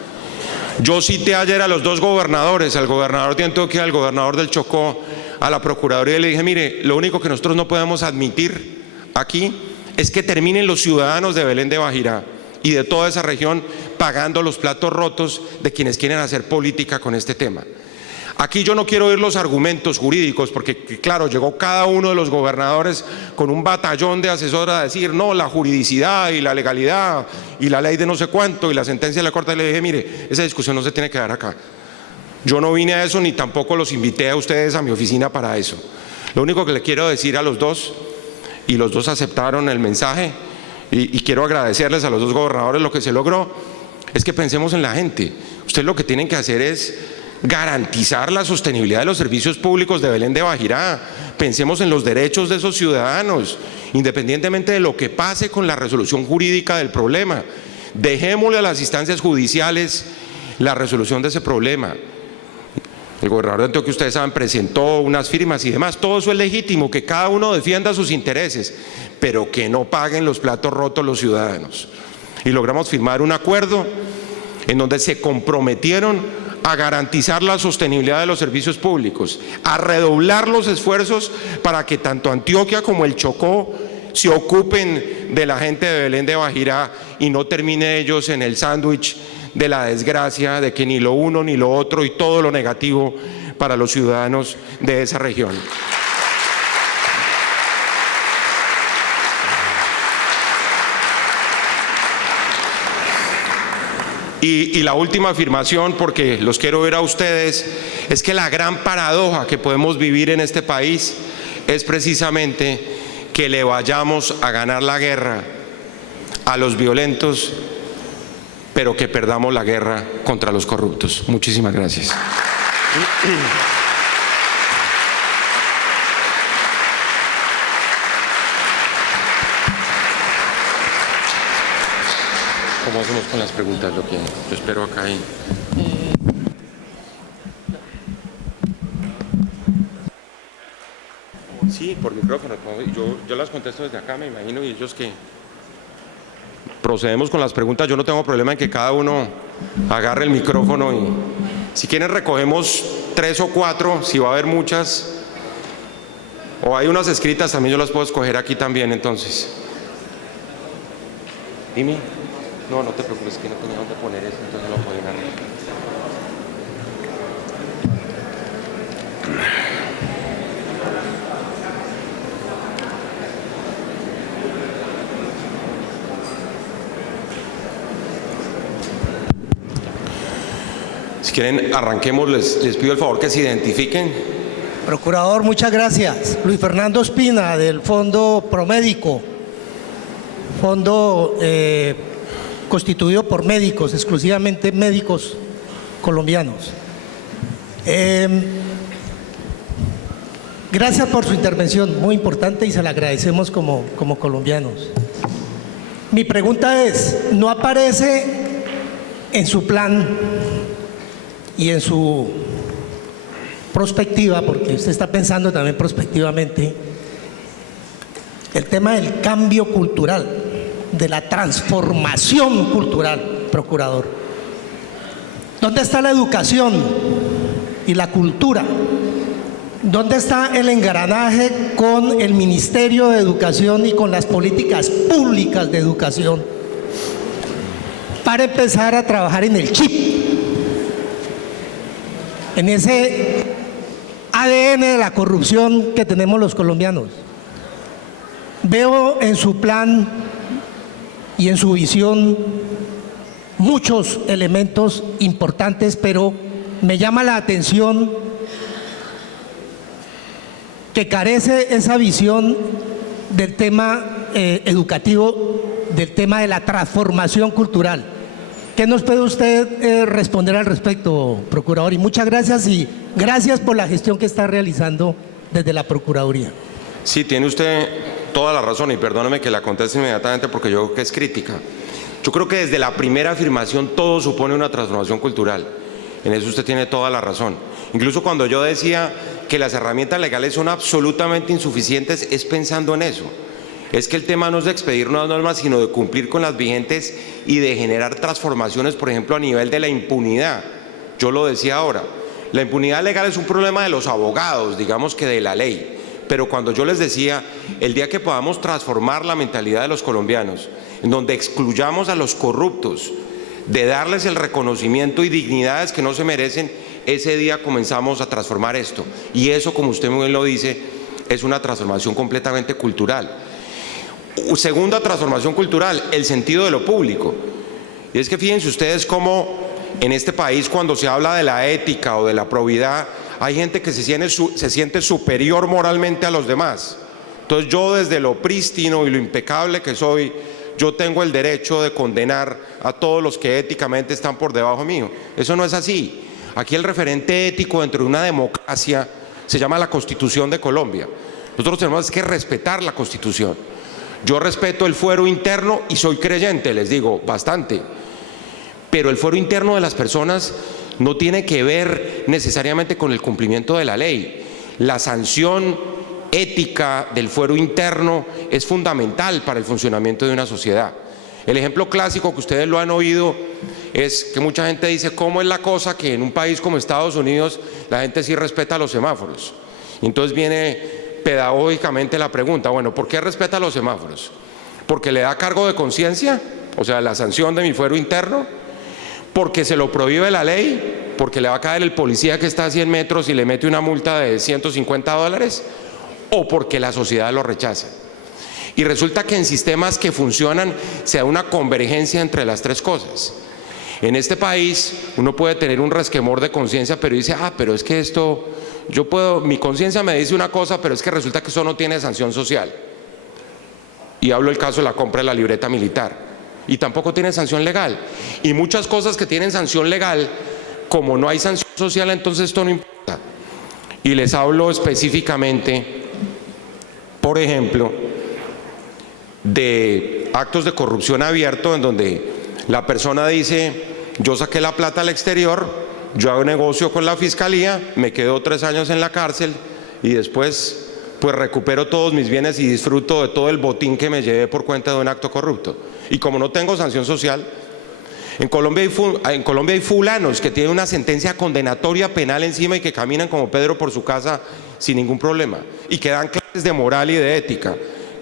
Yo cité ayer a los dos gobernadores, al gobernador de Antioquia y al gobernador del Chocó, a la Procuraduría, y le dije: mire, lo único que nosotros no podemos admitir aquí es que terminen los ciudadanos de Belén de Bajirá y de toda esa región pagando los platos rotos de quienes quieren hacer política con este tema. Aquí yo no quiero oír los argumentos jurídicos, porque claro, llegó cada uno de los gobernadores con un batallón de asesores a decir: no, la juridicidad y la legalidad y la ley de no sé cuánto y la sentencia de la Corte. Le dije: mire, esa discusión no se tiene que dar acá. Yo no vine a eso, ni tampoco los invité a ustedes a mi oficina para eso. Lo único que le quiero decir a los dos, y los dos aceptaron el mensaje, y quiero agradecerles a los dos gobernadores lo que se logró, es que pensemos en la gente. Ustedes lo que tienen que hacer es garantizar la sostenibilidad de los servicios públicos de Belén de Bajirá. Pensemos en los derechos de esos ciudadanos, independientemente de lo que pase con la resolución jurídica del problema. Dejémosle a las instancias judiciales la resolución de ese problema. El gobernador de Antioquia, ustedes saben, presentó unas firmas y demás. Todo eso es legítimo, que cada uno defienda sus intereses, pero que no paguen los platos rotos los ciudadanos. Y logramos firmar un acuerdo en donde se comprometieron a garantizar la sostenibilidad de los servicios públicos, a redoblar los esfuerzos para que tanto Antioquia como el Chocó se ocupen de la gente de Belén de Bajirá y no termine ellos en el sándwich de la desgracia de que ni lo uno ni lo otro y todo lo negativo para los ciudadanos de esa región. Y la última afirmación, porque los quiero ver a ustedes, es que la gran paradoja que podemos vivir en este país es precisamente que le vayamos a ganar la guerra a los violentos, pero que perdamos la guerra contra los corruptos. Muchísimas gracias. ¿Cómo hacemos con las preguntas? Lo que yo espero acá. Sí, por micrófono. Yo las contesto desde acá, me imagino, y ellos que procedemos con las preguntas. Yo no tengo problema en que cada uno agarre el micrófono y si quieren recogemos 3 o 4, si va a haber muchas, o hay unas escritas también, yo las puedo escoger aquí también. Entonces, dime. No, no te preocupes, que no tenía dónde poner esto, entonces no lo pueden arreglar. Si quieren, arranquemos, les pido el favor que se identifiquen. Procurador, muchas gracias. Luis Fernando Espina, del Fondo Promédico, fondo constituido por médicos, exclusivamente médicos colombianos. Gracias por su intervención, muy importante, y se la agradecemos como colombianos. Mi pregunta es, ¿no aparece en su plan y en su prospectiva, porque usted está pensando también prospectivamente, el tema del cambio cultural, de la transformación cultural, procurador? ¿Dónde está la educación y la cultura? ¿Dónde está el engranaje con el Ministerio de Educación y con las políticas públicas de educación para empezar a trabajar en el chip, en ese ADN de la corrupción que tenemos los colombianos? Veo en su plan y en su visión muchos elementos importantes, pero me llama la atención que carece esa visión del tema educativo, del tema de la transformación cultural. ¿Qué nos puede usted responder al respecto, procurador? Y muchas gracias, y gracias por la gestión que está realizando desde la Procuraduría. Sí, tiene usted toda la razón, y perdóneme que la conteste inmediatamente porque yo creo que es crítica. Yo creo que desde la primera afirmación todo supone una transformación cultural. En eso usted tiene toda la razón. Incluso cuando yo decía que las herramientas legales son absolutamente insuficientes es pensando en eso. Es que el tema no es de expedir nuevas normas, sino de cumplir con las vigentes y de generar transformaciones, por ejemplo, a nivel de la impunidad. Yo lo decía ahora, la impunidad legal es un problema de los abogados, digamos que de la ley. Pero cuando yo les decía, el día que podamos transformar la mentalidad de los colombianos, en donde excluyamos a los corruptos, de darles el reconocimiento y dignidades que no se merecen, ese día comenzamos a transformar esto. Y eso, como usted muy bien lo dice, es una transformación completamente cultural. Segunda transformación cultural, el sentido de lo público. Y es que fíjense ustedes cómo en este país, cuando se habla de la ética o de la probidad, hay gente que se siente superior moralmente a los demás. Entonces yo, desde lo prístino y lo impecable que soy, yo tengo el derecho de condenar a todos los que éticamente están por debajo mío. Eso no es así. Aquí el referente ético dentro de una democracia se llama la Constitución de Colombia. Nosotros tenemos que respetar la Constitución. Yo respeto el fuero interno y soy creyente, les digo, bastante. Pero el fuero interno de las personas no tiene que ver necesariamente con el cumplimiento de la ley. La sanción ética del fuero interno es fundamental para el funcionamiento de una sociedad. El ejemplo clásico que ustedes lo han oído es que mucha gente dice, ¿cómo es la cosa que en un país como Estados Unidos la gente sí respeta los semáforos? Y entonces viene pedagógicamente la pregunta, bueno, ¿por qué respeta los semáforos? ¿Porque le da cargo de conciencia? O sea, la sanción de mi fuero interno. ¿Porque se lo prohíbe la ley? ¿Porque le va a caer el policía que está a 100 metros y le mete una multa de $150? ¿O porque la sociedad lo rechaza? Y resulta que en sistemas que funcionan se da una convergencia entre las tres cosas. En este país uno puede tener un resquemor de conciencia, pero dice, pero es que esto, mi conciencia me dice una cosa, pero es que resulta que eso no tiene sanción social. Y hablo del caso de la compra de la libreta militar. Y tampoco tiene sanción legal. Y muchas cosas que tienen sanción legal, como no hay sanción social, entonces esto no importa. Y les hablo específicamente, por ejemplo, de actos de corrupción abierto en donde la persona dice, yo saqué la plata al exterior, yo hago negocio con la fiscalía, me quedo 3 años en la cárcel y después pues recupero todos mis bienes y disfruto de todo el botín que me llevé por cuenta de un acto corrupto. Y como no tengo sanción social, en Colombia hay fulanos que tienen una sentencia condenatoria penal encima y que caminan como Pedro por su casa sin ningún problema y que dan clases de moral y de ética,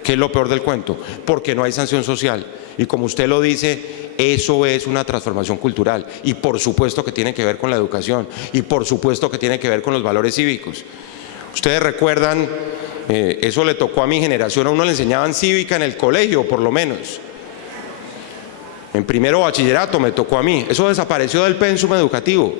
que es lo peor del cuento, porque no hay sanción social. Y como usted lo dice, eso es una transformación cultural y por supuesto que tiene que ver con la educación y por supuesto que tiene que ver con los valores cívicos. Ustedes recuerdan, eso le tocó a mi generación, a uno le enseñaban cívica en el colegio por lo menos. En primero bachillerato me tocó a mí, eso desapareció del pensum educativo.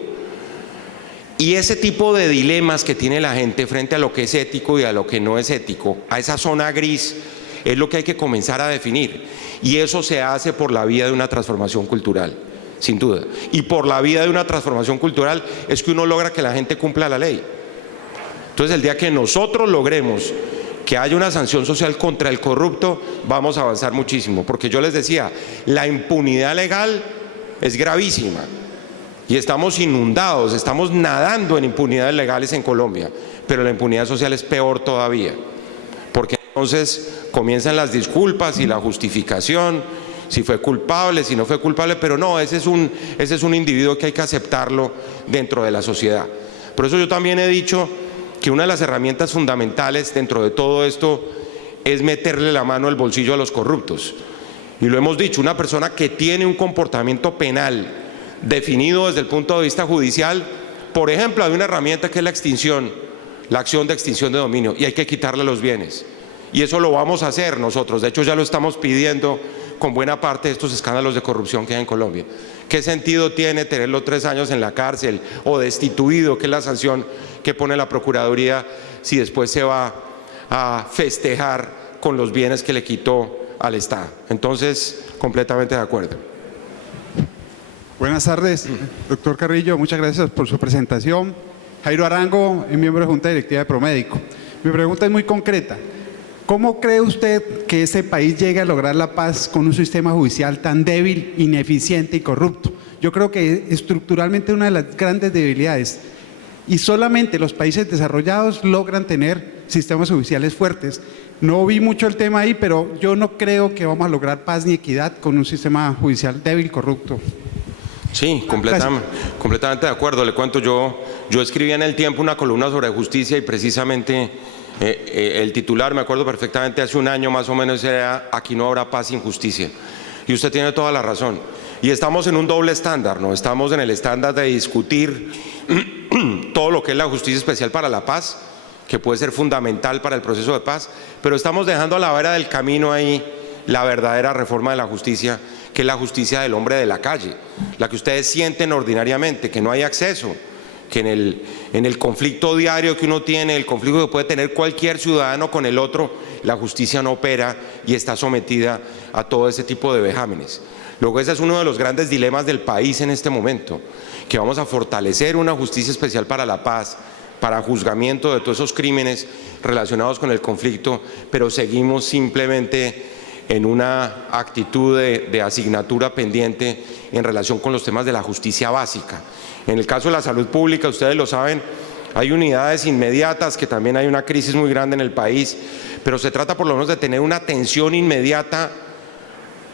Y ese tipo de dilemas que tiene la gente frente a lo que es ético y a lo que no es ético, a esa zona gris, es lo que hay que comenzar a definir. Y eso se hace por la vía de una transformación cultural, sin duda. Y por la vía de una transformación cultural es que uno logra que la gente cumpla la ley. Entonces, el día que nosotros logremos que haya una sanción social contra el corrupto, vamos a avanzar muchísimo. Porque yo les decía, la impunidad legal es gravísima. Y estamos inundados, estamos nadando en impunidades legales en Colombia, pero la impunidad social es peor todavía, porque entonces comienzan las disculpas y la justificación, si fue culpable, si no fue culpable, pero no, ese es un individuo que hay que aceptarlo dentro de la sociedad. Por eso yo también he dicho que una de las herramientas fundamentales dentro de todo esto es meterle la mano al bolsillo a los corruptos. Y lo hemos dicho, una persona que tiene un comportamiento penal definido desde el punto de vista judicial, por ejemplo, hay una herramienta que es la extinción, la acción de extinción de dominio, y hay que quitarle los bienes. Y eso lo vamos a hacer nosotros, de hecho ya lo estamos pidiendo con buena parte de estos escándalos de corrupción que hay en Colombia. ¿Qué sentido tiene tenerlo 3 años en la cárcel o destituido, que es la sanción que pone la Procuraduría, si después se va a festejar con los bienes que le quitó al Estado? Entonces, completamente de acuerdo. Buenas tardes, doctor Carrillo, muchas gracias por su presentación. Jairo Arango, miembro de Junta Directiva de Promédico. Mi pregunta es muy concreta. ¿Cómo cree usted que este país llegue a lograr la paz con un sistema judicial tan débil, ineficiente y corrupto? Yo creo que estructuralmente una de las grandes debilidades y solamente los países desarrollados logran tener sistemas judiciales fuertes. No vi mucho el tema ahí, pero yo no creo que vamos a lograr paz ni equidad con un sistema judicial débil, corrupto. Sí, completamente de acuerdo. Le cuento, yo escribí en El Tiempo una columna sobre justicia y precisamente el titular, me acuerdo perfectamente, hace un año más o menos era "Aquí no habrá paz sin justicia". Y usted tiene toda la razón. Y estamos en un doble estándar, ¿no? Estamos en el estándar de discutir todo lo que es la justicia especial para la paz, que puede ser fundamental para el proceso de paz, pero estamos dejando a la vera del camino ahí la verdadera reforma de la justicia, que es la justicia del hombre de la calle, la que ustedes sienten ordinariamente, que no hay acceso, que en el conflicto diario que uno tiene, el conflicto que puede tener cualquier ciudadano con el otro, la justicia no opera y está sometida a todo ese tipo de vejámenes. Luego ese es uno de los grandes dilemas del país en este momento, que vamos a fortalecer una justicia especial para la paz, para juzgamiento de todos esos crímenes relacionados con el conflicto, pero seguimos simplemente en una actitud de asignatura pendiente en relación con los temas de la justicia básica. En el caso de la salud pública, ustedes lo saben, hay unidades inmediatas, que también hay una crisis muy grande en el país, pero se trata por lo menos de tener una atención inmediata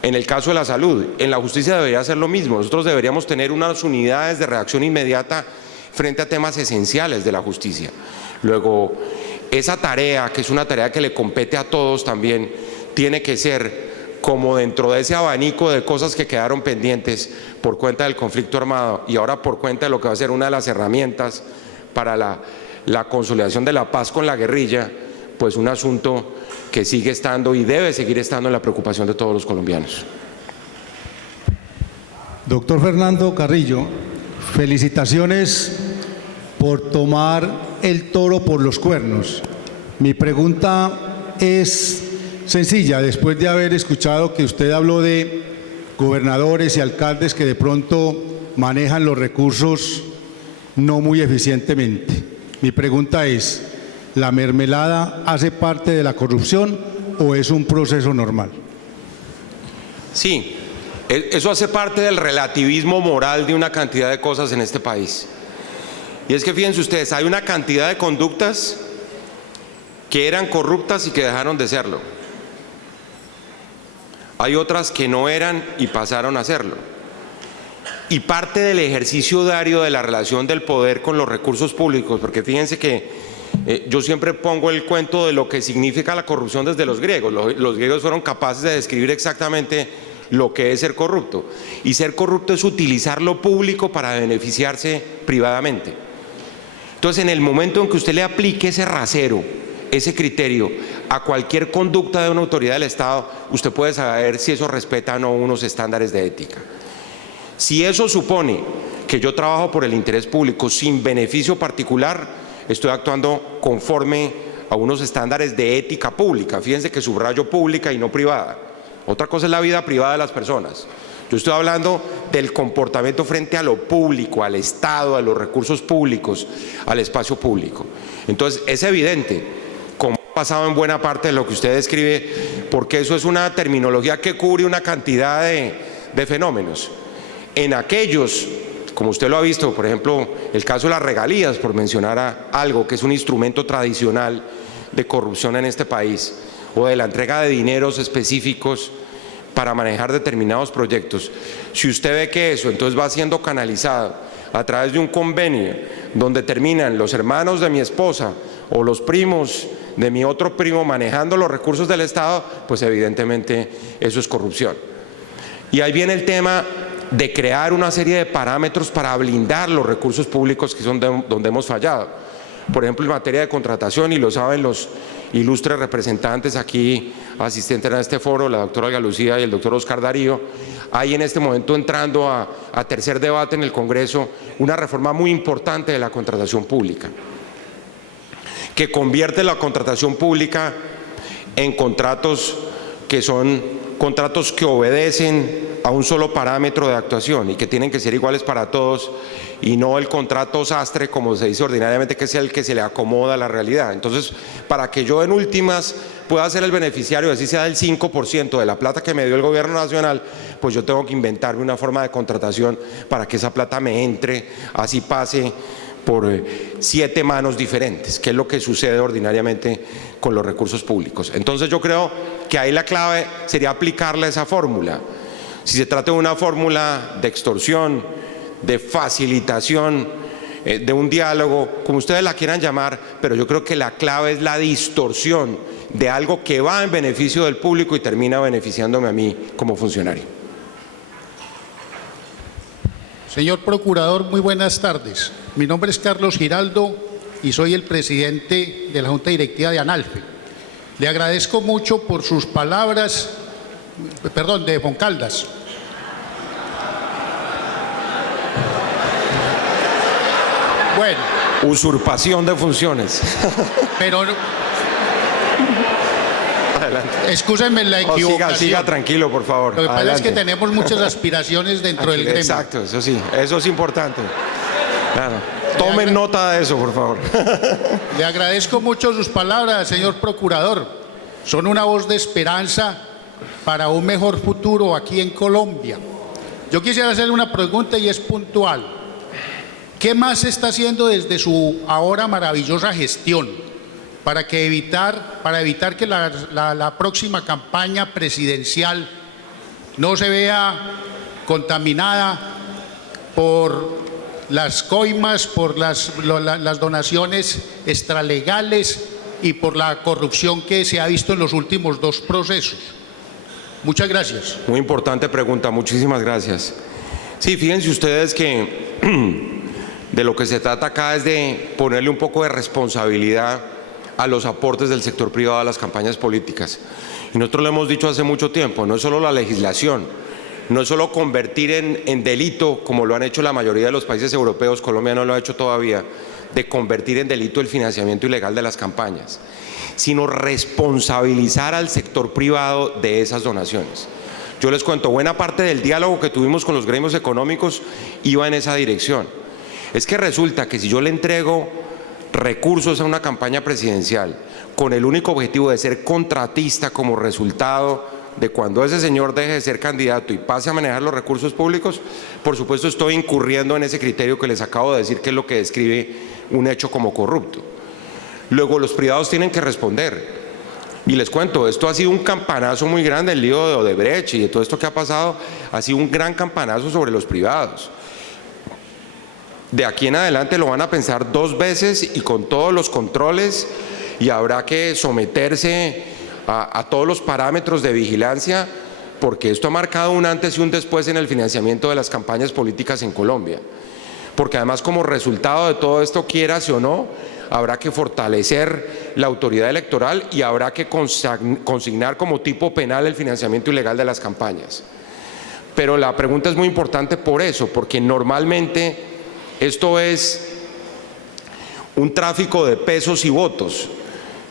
en el caso de la salud. En la justicia debería ser lo mismo. Nosotros deberíamos tener unas unidades de reacción inmediata frente a temas esenciales de la justicia. Luego, esa tarea, que es una tarea que le compete a todos también, tiene que ser como dentro de ese abanico de cosas que quedaron pendientes por cuenta del conflicto armado y ahora por cuenta de lo que va a ser una de las herramientas para la consolidación de la paz con la guerrilla, pues un asunto que sigue estando y debe seguir estando en la preocupación de todos los colombianos. Doctor Fernando Carrillo, felicitaciones por tomar el toro por los cuernos. Mi pregunta es sencilla, después de haber escuchado que usted habló de gobernadores y alcaldes que de pronto manejan los recursos no muy eficientemente. Mi pregunta es, ¿la mermelada hace parte de la corrupción o es un proceso normal? Sí, eso hace parte del relativismo moral de una cantidad de cosas en este país. Y es que fíjense ustedes, hay una cantidad de conductas que eran corruptas y que dejaron de serlo. Hay otras que no eran y pasaron a serlo. Y parte del ejercicio diario de la relación del poder con los recursos públicos, porque fíjense que yo siempre pongo el cuento de lo que significa la corrupción desde los griegos. Los griegos fueron capaces de describir exactamente lo que es ser corrupto. Y ser corrupto es utilizar lo público para beneficiarse privadamente. Entonces, en el momento en que usted le aplique ese rasero, ese criterio, a cualquier conducta de una autoridad del Estado, usted puede saber si eso respeta o no unos estándares de ética. Si eso supone que yo trabajo por el interés público sin beneficio particular, estoy actuando conforme a unos estándares de ética pública. Fíjense que subrayo pública y no privada. Otra cosa es la vida privada de las personas. Yo estoy hablando del comportamiento frente a lo público, al Estado, a los recursos públicos, al espacio público. Entonces, es evidente, como ha pasado en buena parte de lo que usted describe, porque eso es una terminología que cubre una cantidad de fenómenos. En aquellos, como usted lo ha visto, por ejemplo, el caso de las regalías, por mencionar algo que es un instrumento tradicional de corrupción en este país, o de la entrega de dineros específicos para manejar determinados proyectos. Si usted ve que eso entonces va siendo canalizado a través de un convenio donde terminan los hermanos de mi esposa o los primos de mi otro primo manejando los recursos del Estado, pues evidentemente eso es corrupción. Y ahí viene el tema de crear una serie de parámetros para blindar los recursos públicos, que son donde hemos fallado. Por ejemplo, en materia de contratación, y lo saben los ilustres representantes aquí asistentes a este foro, la doctora Olga Lucía y el doctor Oscar Darío, hay en este momento entrando a tercer debate en el Congreso una reforma muy importante de la contratación pública, que convierte la contratación pública en contratos que son contratos que obedecen a un solo parámetro de actuación y que tienen que ser iguales para todos, y no el contrato sastre, como se dice ordinariamente, que es el que se le acomoda a la realidad. Entonces, para que yo en últimas pueda ser el beneficiario, así sea del 5% de la plata que me dio el gobierno nacional, pues yo tengo que inventarme una forma de contratación para que esa plata me entre, así pase por 7 manos diferentes, que es lo que sucede ordinariamente con los recursos públicos. Entonces yo creo que ahí la clave sería aplicarle esa fórmula. Si se trata de una fórmula de extorsión, de facilitación, de un diálogo, como ustedes la quieran llamar, pero yo creo que la clave es la distorsión de algo que va en beneficio del público y termina beneficiándome a mí como funcionario. Señor Procurador, muy buenas tardes. Mi nombre es Carlos Giraldo y soy el presidente de la Junta Directiva de ANALFE. Le agradezco mucho por sus palabras, de Foncaldas. Bueno. Usurpación de funciones. Pero excúsenme la equivocación. Siga tranquilo, por favor. Lo que pasa es que tenemos muchas aspiraciones dentro del gremio. Exacto, eso sí, eso es importante. Claro. Tomen nota de eso, por favor. Le agradezco mucho sus palabras, señor Procurador. Son una voz de esperanza para un mejor futuro aquí en Colombia. Yo quisiera hacerle una pregunta y es puntual. ¿Qué más se está haciendo desde su ahora maravillosa gestión para evitar que la próxima campaña presidencial no se vea contaminada por las coimas, por las donaciones extralegales y por la corrupción que se ha visto en los últimos 2 procesos? Muchas gracias. Muy importante pregunta, muchísimas gracias. Sí, fíjense ustedes que de lo que se trata acá es de ponerle un poco de responsabilidad a los aportes del sector privado a las campañas políticas. Y nosotros lo hemos dicho hace mucho tiempo, no es solo la legislación, no es solo convertir en delito, como lo han hecho la mayoría de los países europeos, Colombia no lo ha hecho todavía, de convertir en delito el financiamiento ilegal de las campañas, sino responsabilizar al sector privado de esas donaciones. Yo les cuento, buena parte del diálogo que tuvimos con los gremios económicos iba en esa dirección. Es que resulta que si yo le entrego recursos a una campaña presidencial con el único objetivo de ser contratista como resultado de cuando ese señor deje de ser candidato y pase a manejar los recursos públicos, por supuesto estoy incurriendo en ese criterio que les acabo de decir, que es lo que describe un hecho como corrupto. Luego los privados tienen que responder. Y les cuento, esto ha sido un campanazo muy grande, el lío de Odebrecht y de todo esto que ha pasado, ha sido un gran campanazo sobre los privados. De aquí en adelante lo van a pensar 2 veces y con todos los controles, y habrá que someterse a todos los parámetros de vigilancia, porque esto ha marcado un antes y un después en el financiamiento de las campañas políticas en Colombia. Porque además, como resultado de todo esto, quierase o no, habrá que fortalecer la autoridad electoral y habrá que consignar como tipo penal el financiamiento ilegal de las campañas. Pero la pregunta es muy importante por eso, porque normalmente esto es un tráfico de pesos y votos.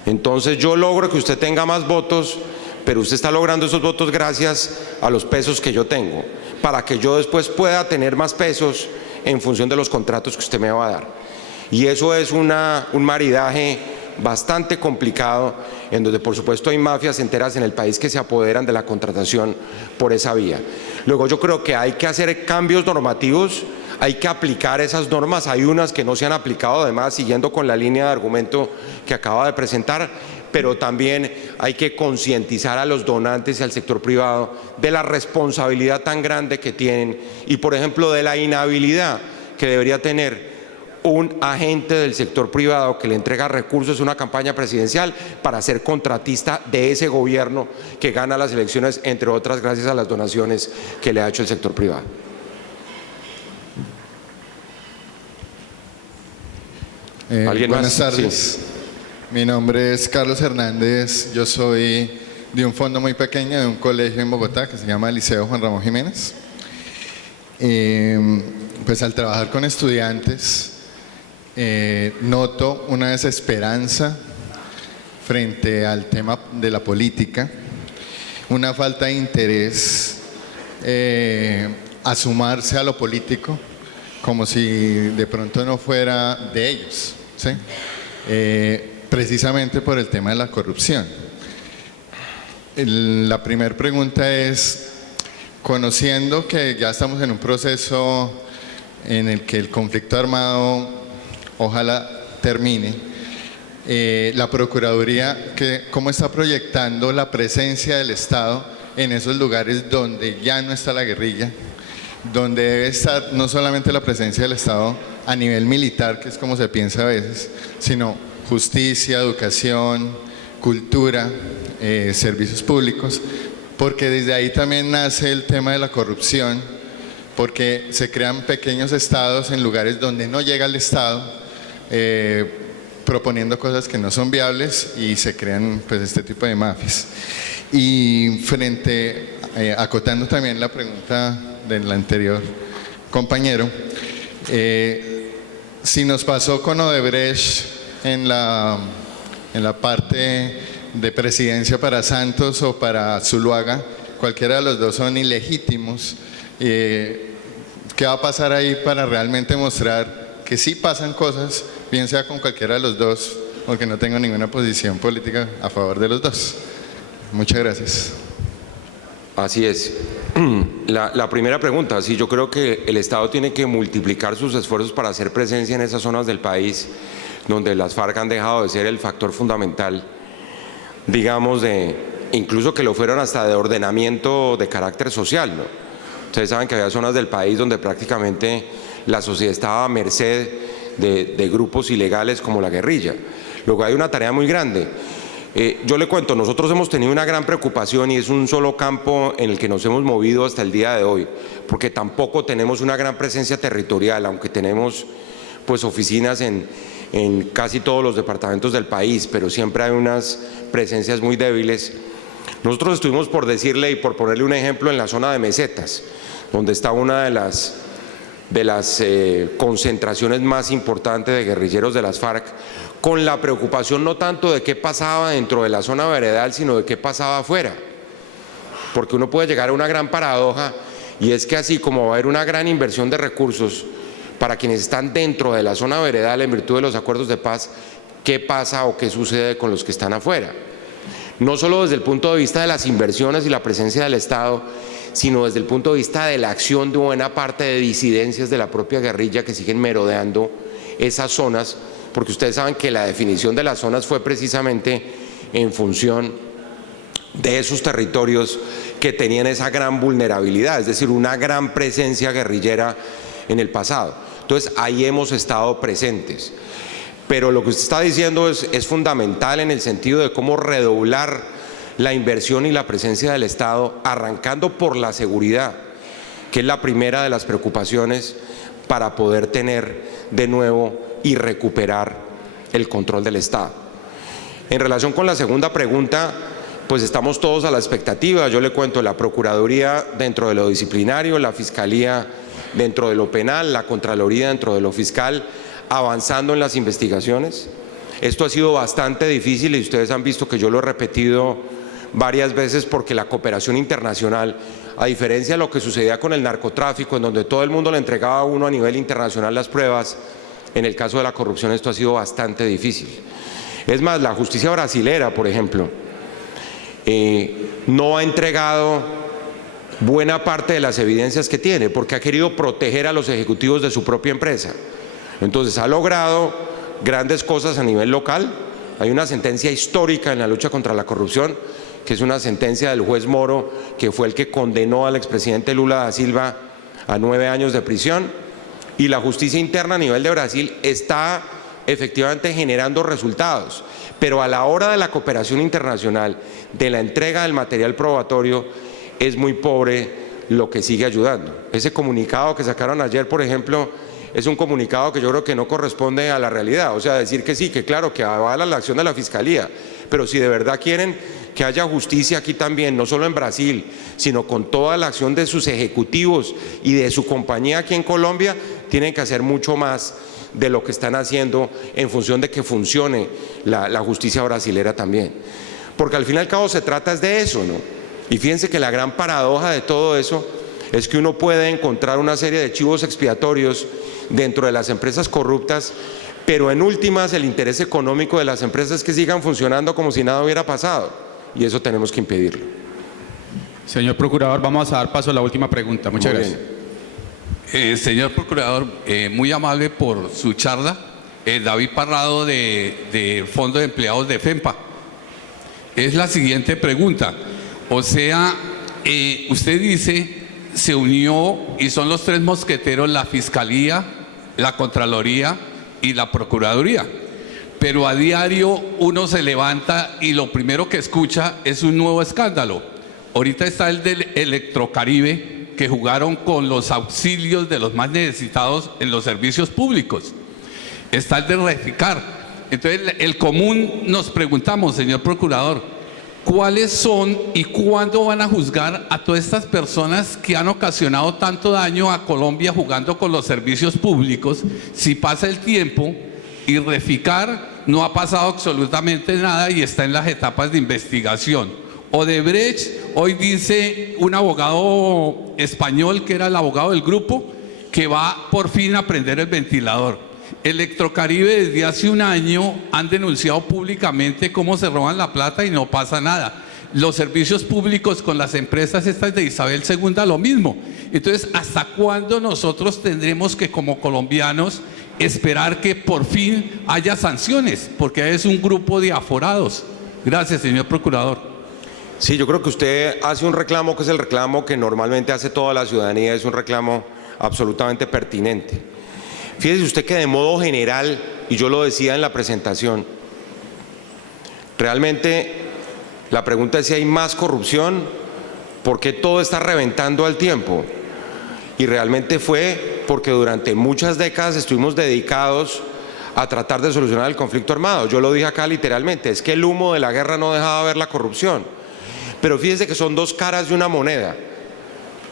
Entonces yo logro que usted tenga más votos, pero usted está logrando esos votos gracias a los pesos que yo tengo, para que yo después pueda tener más pesos en función de los contratos que usted me va a dar. Y eso es un maridaje bastante complicado, en donde por supuesto hay mafias enteras en el país que se apoderan de la contratación por esa vía. Luego yo creo que hay que hacer cambios normativos, hay que aplicar esas normas, hay unas que no se han aplicado, además siguiendo con la línea de argumento que acaba de presentar, pero también hay que concientizar a los donantes y al sector privado de la responsabilidad tan grande que tienen y, por ejemplo, de la inhabilidad que debería tener un agente del sector privado que le entrega recursos a una campaña presidencial para ser contratista de ese gobierno que gana las elecciones, entre otras gracias a las donaciones que le ha hecho el sector privado. Buenas tardes. Sí. Mi nombre es Carlos Hernández, yo soy de un fondo muy pequeño, de un colegio en Bogotá que se llama Liceo Juan Ramón Jiménez. Pues al trabajar con estudiantes noto una desesperanza frente al tema de la política, una falta de interés a sumarse a lo político como si de pronto no fuera de ellos, ¿sí? Precisamente por el tema de la corrupción. La primera pregunta es, conociendo que ya estamos en un proceso en el que el conflicto armado ojalá termine. La Procuraduría, ¿cómo está proyectando la presencia del Estado en esos lugares donde ya no está la guerrilla? Donde debe estar no solamente la presencia del Estado a nivel militar, que es como se piensa a veces, sino justicia, educación, cultura, servicios públicos, porque desde ahí también nace el tema de la corrupción, porque se crean pequeños estados en lugares donde no llega el Estado, proponiendo cosas que no son viables y se crean pues este tipo de mafias. Y acotando también la pregunta del anterior compañero, si nos pasó con Odebrecht en la parte de presidencia para Santos o para Zuluaga, cualquiera de los dos son ilegítimos, ¿qué va a pasar ahí para realmente mostrar que sí pasan cosas, bien sea con cualquiera de los dos, porque no tengo ninguna posición política a favor de los dos? Muchas gracias. Así es. La primera pregunta, sí, yo creo que el Estado tiene que multiplicar sus esfuerzos para hacer presencia en esas zonas del país donde las FARC han dejado de ser el factor fundamental, digamos, incluso que lo fueron hasta de ordenamiento de carácter social, ¿no? Ustedes saben que había zonas del país donde prácticamente la sociedad estaba a merced de grupos ilegales como la guerrilla. Luego hay una tarea muy grande. Yo le cuento, nosotros hemos tenido una gran preocupación y es un solo campo en el que nos hemos movido hasta el día de hoy, porque tampoco tenemos una gran presencia territorial, aunque tenemos pues oficinas en casi todos los departamentos del país, pero siempre hay unas presencias muy débiles. Nosotros estuvimos, por decirle y por ponerle un ejemplo, en la zona de Mesetas, donde está una de las concentraciones más importantes de guerrilleros de las FARC, con la preocupación no tanto de qué pasaba dentro de la zona veredal, sino de qué pasaba afuera. Porque uno puede llegar a una gran paradoja, y es que así como va a haber una gran inversión de recursos para quienes están dentro de la zona veredal en virtud de los acuerdos de paz, ¿qué pasa o qué sucede con los que están afuera? No solo desde el punto de vista de las inversiones y la presencia del Estado, sino desde el punto de vista de la acción de buena parte de disidencias de la propia guerrilla que siguen merodeando esas zonas, porque ustedes saben que la definición de las zonas fue precisamente en función de esos territorios que tenían esa gran vulnerabilidad, es decir, una gran presencia guerrillera en el pasado. Entonces ahí hemos estado presentes. Pero lo que usted está diciendo es fundamental en el sentido de cómo redoblar la inversión y la presencia del Estado, arrancando por la seguridad, que es la primera de las preocupaciones para poder tener de nuevo y recuperar el control del Estado. En relación con la segunda pregunta, pues estamos todos a la expectativa. Yo le cuento, la Procuraduría dentro de lo disciplinario, la Fiscalía dentro de lo penal, la Contraloría dentro de lo fiscal, avanzando en las investigaciones. Esto ha sido bastante difícil y ustedes han visto que yo lo he repetido varias veces, porque la cooperación internacional, a diferencia de lo que sucedía con el narcotráfico, en donde todo el mundo le entregaba a uno a nivel internacional las pruebas, en el caso de la corrupción esto ha sido bastante difícil. Es más, la justicia brasilera, por ejemplo, no ha entregado buena parte de las evidencias que tiene, porque ha querido proteger a los ejecutivos de su propia empresa. Entonces ha logrado grandes cosas a nivel local. Hay una sentencia histórica en la lucha contra la corrupción, que es una sentencia del juez Moro, que fue el que condenó al expresidente Lula da Silva a 9 años de prisión, y la justicia interna a nivel de Brasil está efectivamente generando resultados, pero a la hora de la cooperación internacional, de la entrega del material probatorio, es muy pobre lo que sigue ayudando. Ese comunicado que sacaron ayer, por ejemplo, es un comunicado que yo creo que no corresponde a la realidad. O sea, decir que sí, que claro, que avala la acción de la Fiscalía, pero si de verdad quieren que haya justicia aquí también, no solo en Brasil, sino con toda la acción de sus ejecutivos y de su compañía aquí en Colombia, tienen que hacer mucho más de lo que están haciendo en función de que funcione la justicia brasilera también. Porque al fin y al cabo se trata es de eso, ¿no? Y fíjense que la gran paradoja de todo eso es que uno puede encontrar una serie de chivos expiatorios dentro de las empresas corruptas, pero en últimas el interés económico de las empresas es que sigan funcionando como si nada hubiera pasado, y eso tenemos que impedirlo. Señor Procurador, vamos a dar paso a la última pregunta. Muchas gracias. Señor Procurador, muy amable por su charla. David Parrado de Fondo de Empleados de FEMPA. Es la siguiente pregunta. O sea, usted dice, se unió y son los tres mosqueteros la Fiscalía, la Contraloría y la Procuraduría. Pero a diario uno se levanta y lo primero que escucha es un nuevo escándalo. Ahorita está el del Electrocaribe, que jugaron con los auxilios de los más necesitados en los servicios públicos. Está el de Reficar. Entonces, el común nos preguntamos, señor procurador, ¿cuáles son y cuándo van a juzgar a todas estas personas que han ocasionado tanto daño a Colombia jugando con los servicios públicos? Si pasa el tiempo y Reficar no ha pasado absolutamente nada y está en las etapas de investigación. Odebrecht, hoy dice un abogado español que era el abogado del grupo, que va por fin a prender el ventilador. Electrocaribe desde hace un año han denunciado públicamente cómo se roban la plata y no pasa nada. Los servicios públicos con las empresas estas de Isabel II lo mismo. Entonces, ¿hasta cuándo nosotros tendremos que como colombianos esperar que por fin haya sanciones? Porque es un grupo de aforados. Gracias, señor procurador. Sí, yo creo que usted hace un reclamo que es el reclamo que normalmente hace toda la ciudadanía, es un reclamo absolutamente pertinente. Fíjese usted que de modo general, y yo lo decía en la presentación, realmente la pregunta es si hay más corrupción, ¿por qué todo está reventando al tiempo? Y realmente fue porque durante muchas décadas estuvimos dedicados a tratar de solucionar el conflicto armado. Yo lo dije acá literalmente, es que el humo de la guerra no dejaba ver la corrupción. Pero fíjese que son dos caras de una moneda,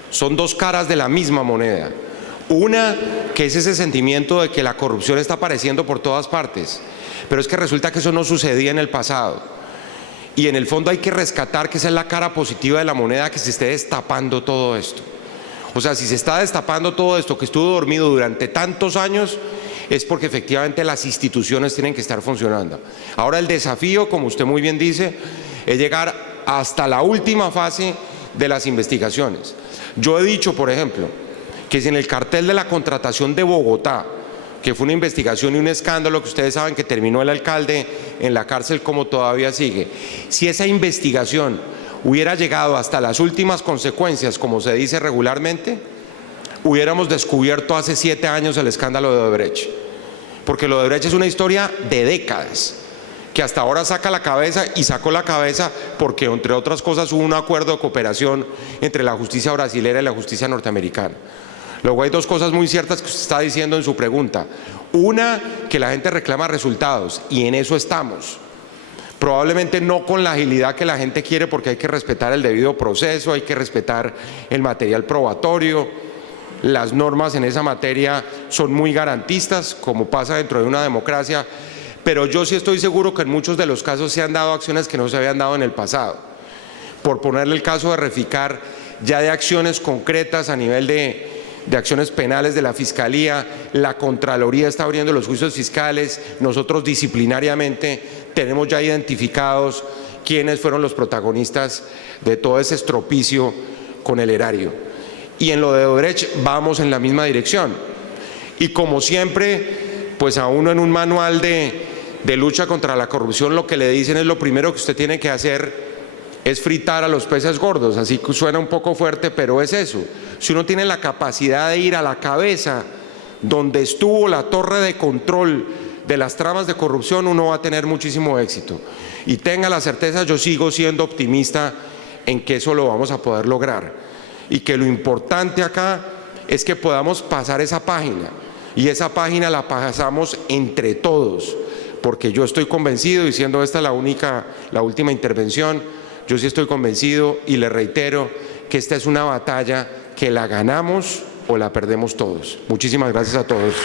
son dos caras de la misma moneda. Una, que es ese sentimiento de que la corrupción está apareciendo por todas partes, pero es que resulta que eso no sucedía en el pasado. Y en el fondo hay que rescatar que esa es la cara positiva de la moneda, que se esté destapando todo esto. O sea, si se está destapando todo esto que estuvo dormido durante tantos años, es porque efectivamente las instituciones tienen que estar funcionando. Ahora el desafío, como usted muy bien dice, es llegar hasta la última fase de las investigaciones. Yo he dicho, por ejemplo, que si en el cartel de la contratación de Bogotá, que fue una investigación y un escándalo que ustedes saben que terminó el alcalde en la cárcel como todavía sigue, si esa investigación hubiera llegado hasta las últimas consecuencias, como se dice regularmente, hubiéramos descubierto hace 7 años el escándalo de Odebrecht. Porque lo de Odebrecht es una historia de décadas, que hasta ahora saca la cabeza y sacó la cabeza porque, entre otras cosas, hubo un acuerdo de cooperación entre la justicia brasilera y la justicia norteamericana. Luego hay dos cosas muy ciertas que usted está diciendo en su pregunta. Una, que la gente reclama resultados y en eso estamos. Probablemente no con la agilidad que la gente quiere, porque hay que respetar el debido proceso, hay que respetar el material probatorio. Las normas en esa materia son muy garantistas, como pasa dentro de una democracia, pero yo sí estoy seguro que en muchos de los casos se han dado acciones que no se habían dado en el pasado. Por ponerle el caso de Reficar, ya de acciones concretas a nivel de acciones penales de la Fiscalía, la Contraloría está abriendo los juicios fiscales, nosotros disciplinariamente tenemos ya identificados quiénes fueron los protagonistas de todo ese estropicio con el erario. Y en lo de Odebrecht vamos en la misma dirección. Y como siempre, pues a uno en un manual de lucha contra la corrupción lo que le dicen es lo primero que usted tiene que hacer es fritar a los peces gordos, así que suena un poco fuerte, pero es eso. Si uno tiene la capacidad de ir a la cabeza donde estuvo la torre de control de las tramas de corrupción, uno va a tener muchísimo éxito. Y tenga la certeza, yo sigo siendo optimista en que eso lo vamos a poder lograr. Y que lo importante acá es que podamos pasar esa página. Y esa página la pasamos entre todos. Porque yo estoy convencido, y siendo esta la última intervención, yo sí estoy convencido y le reitero que esta es una batalla que la ganamos o la perdemos todos. Muchísimas gracias a todos.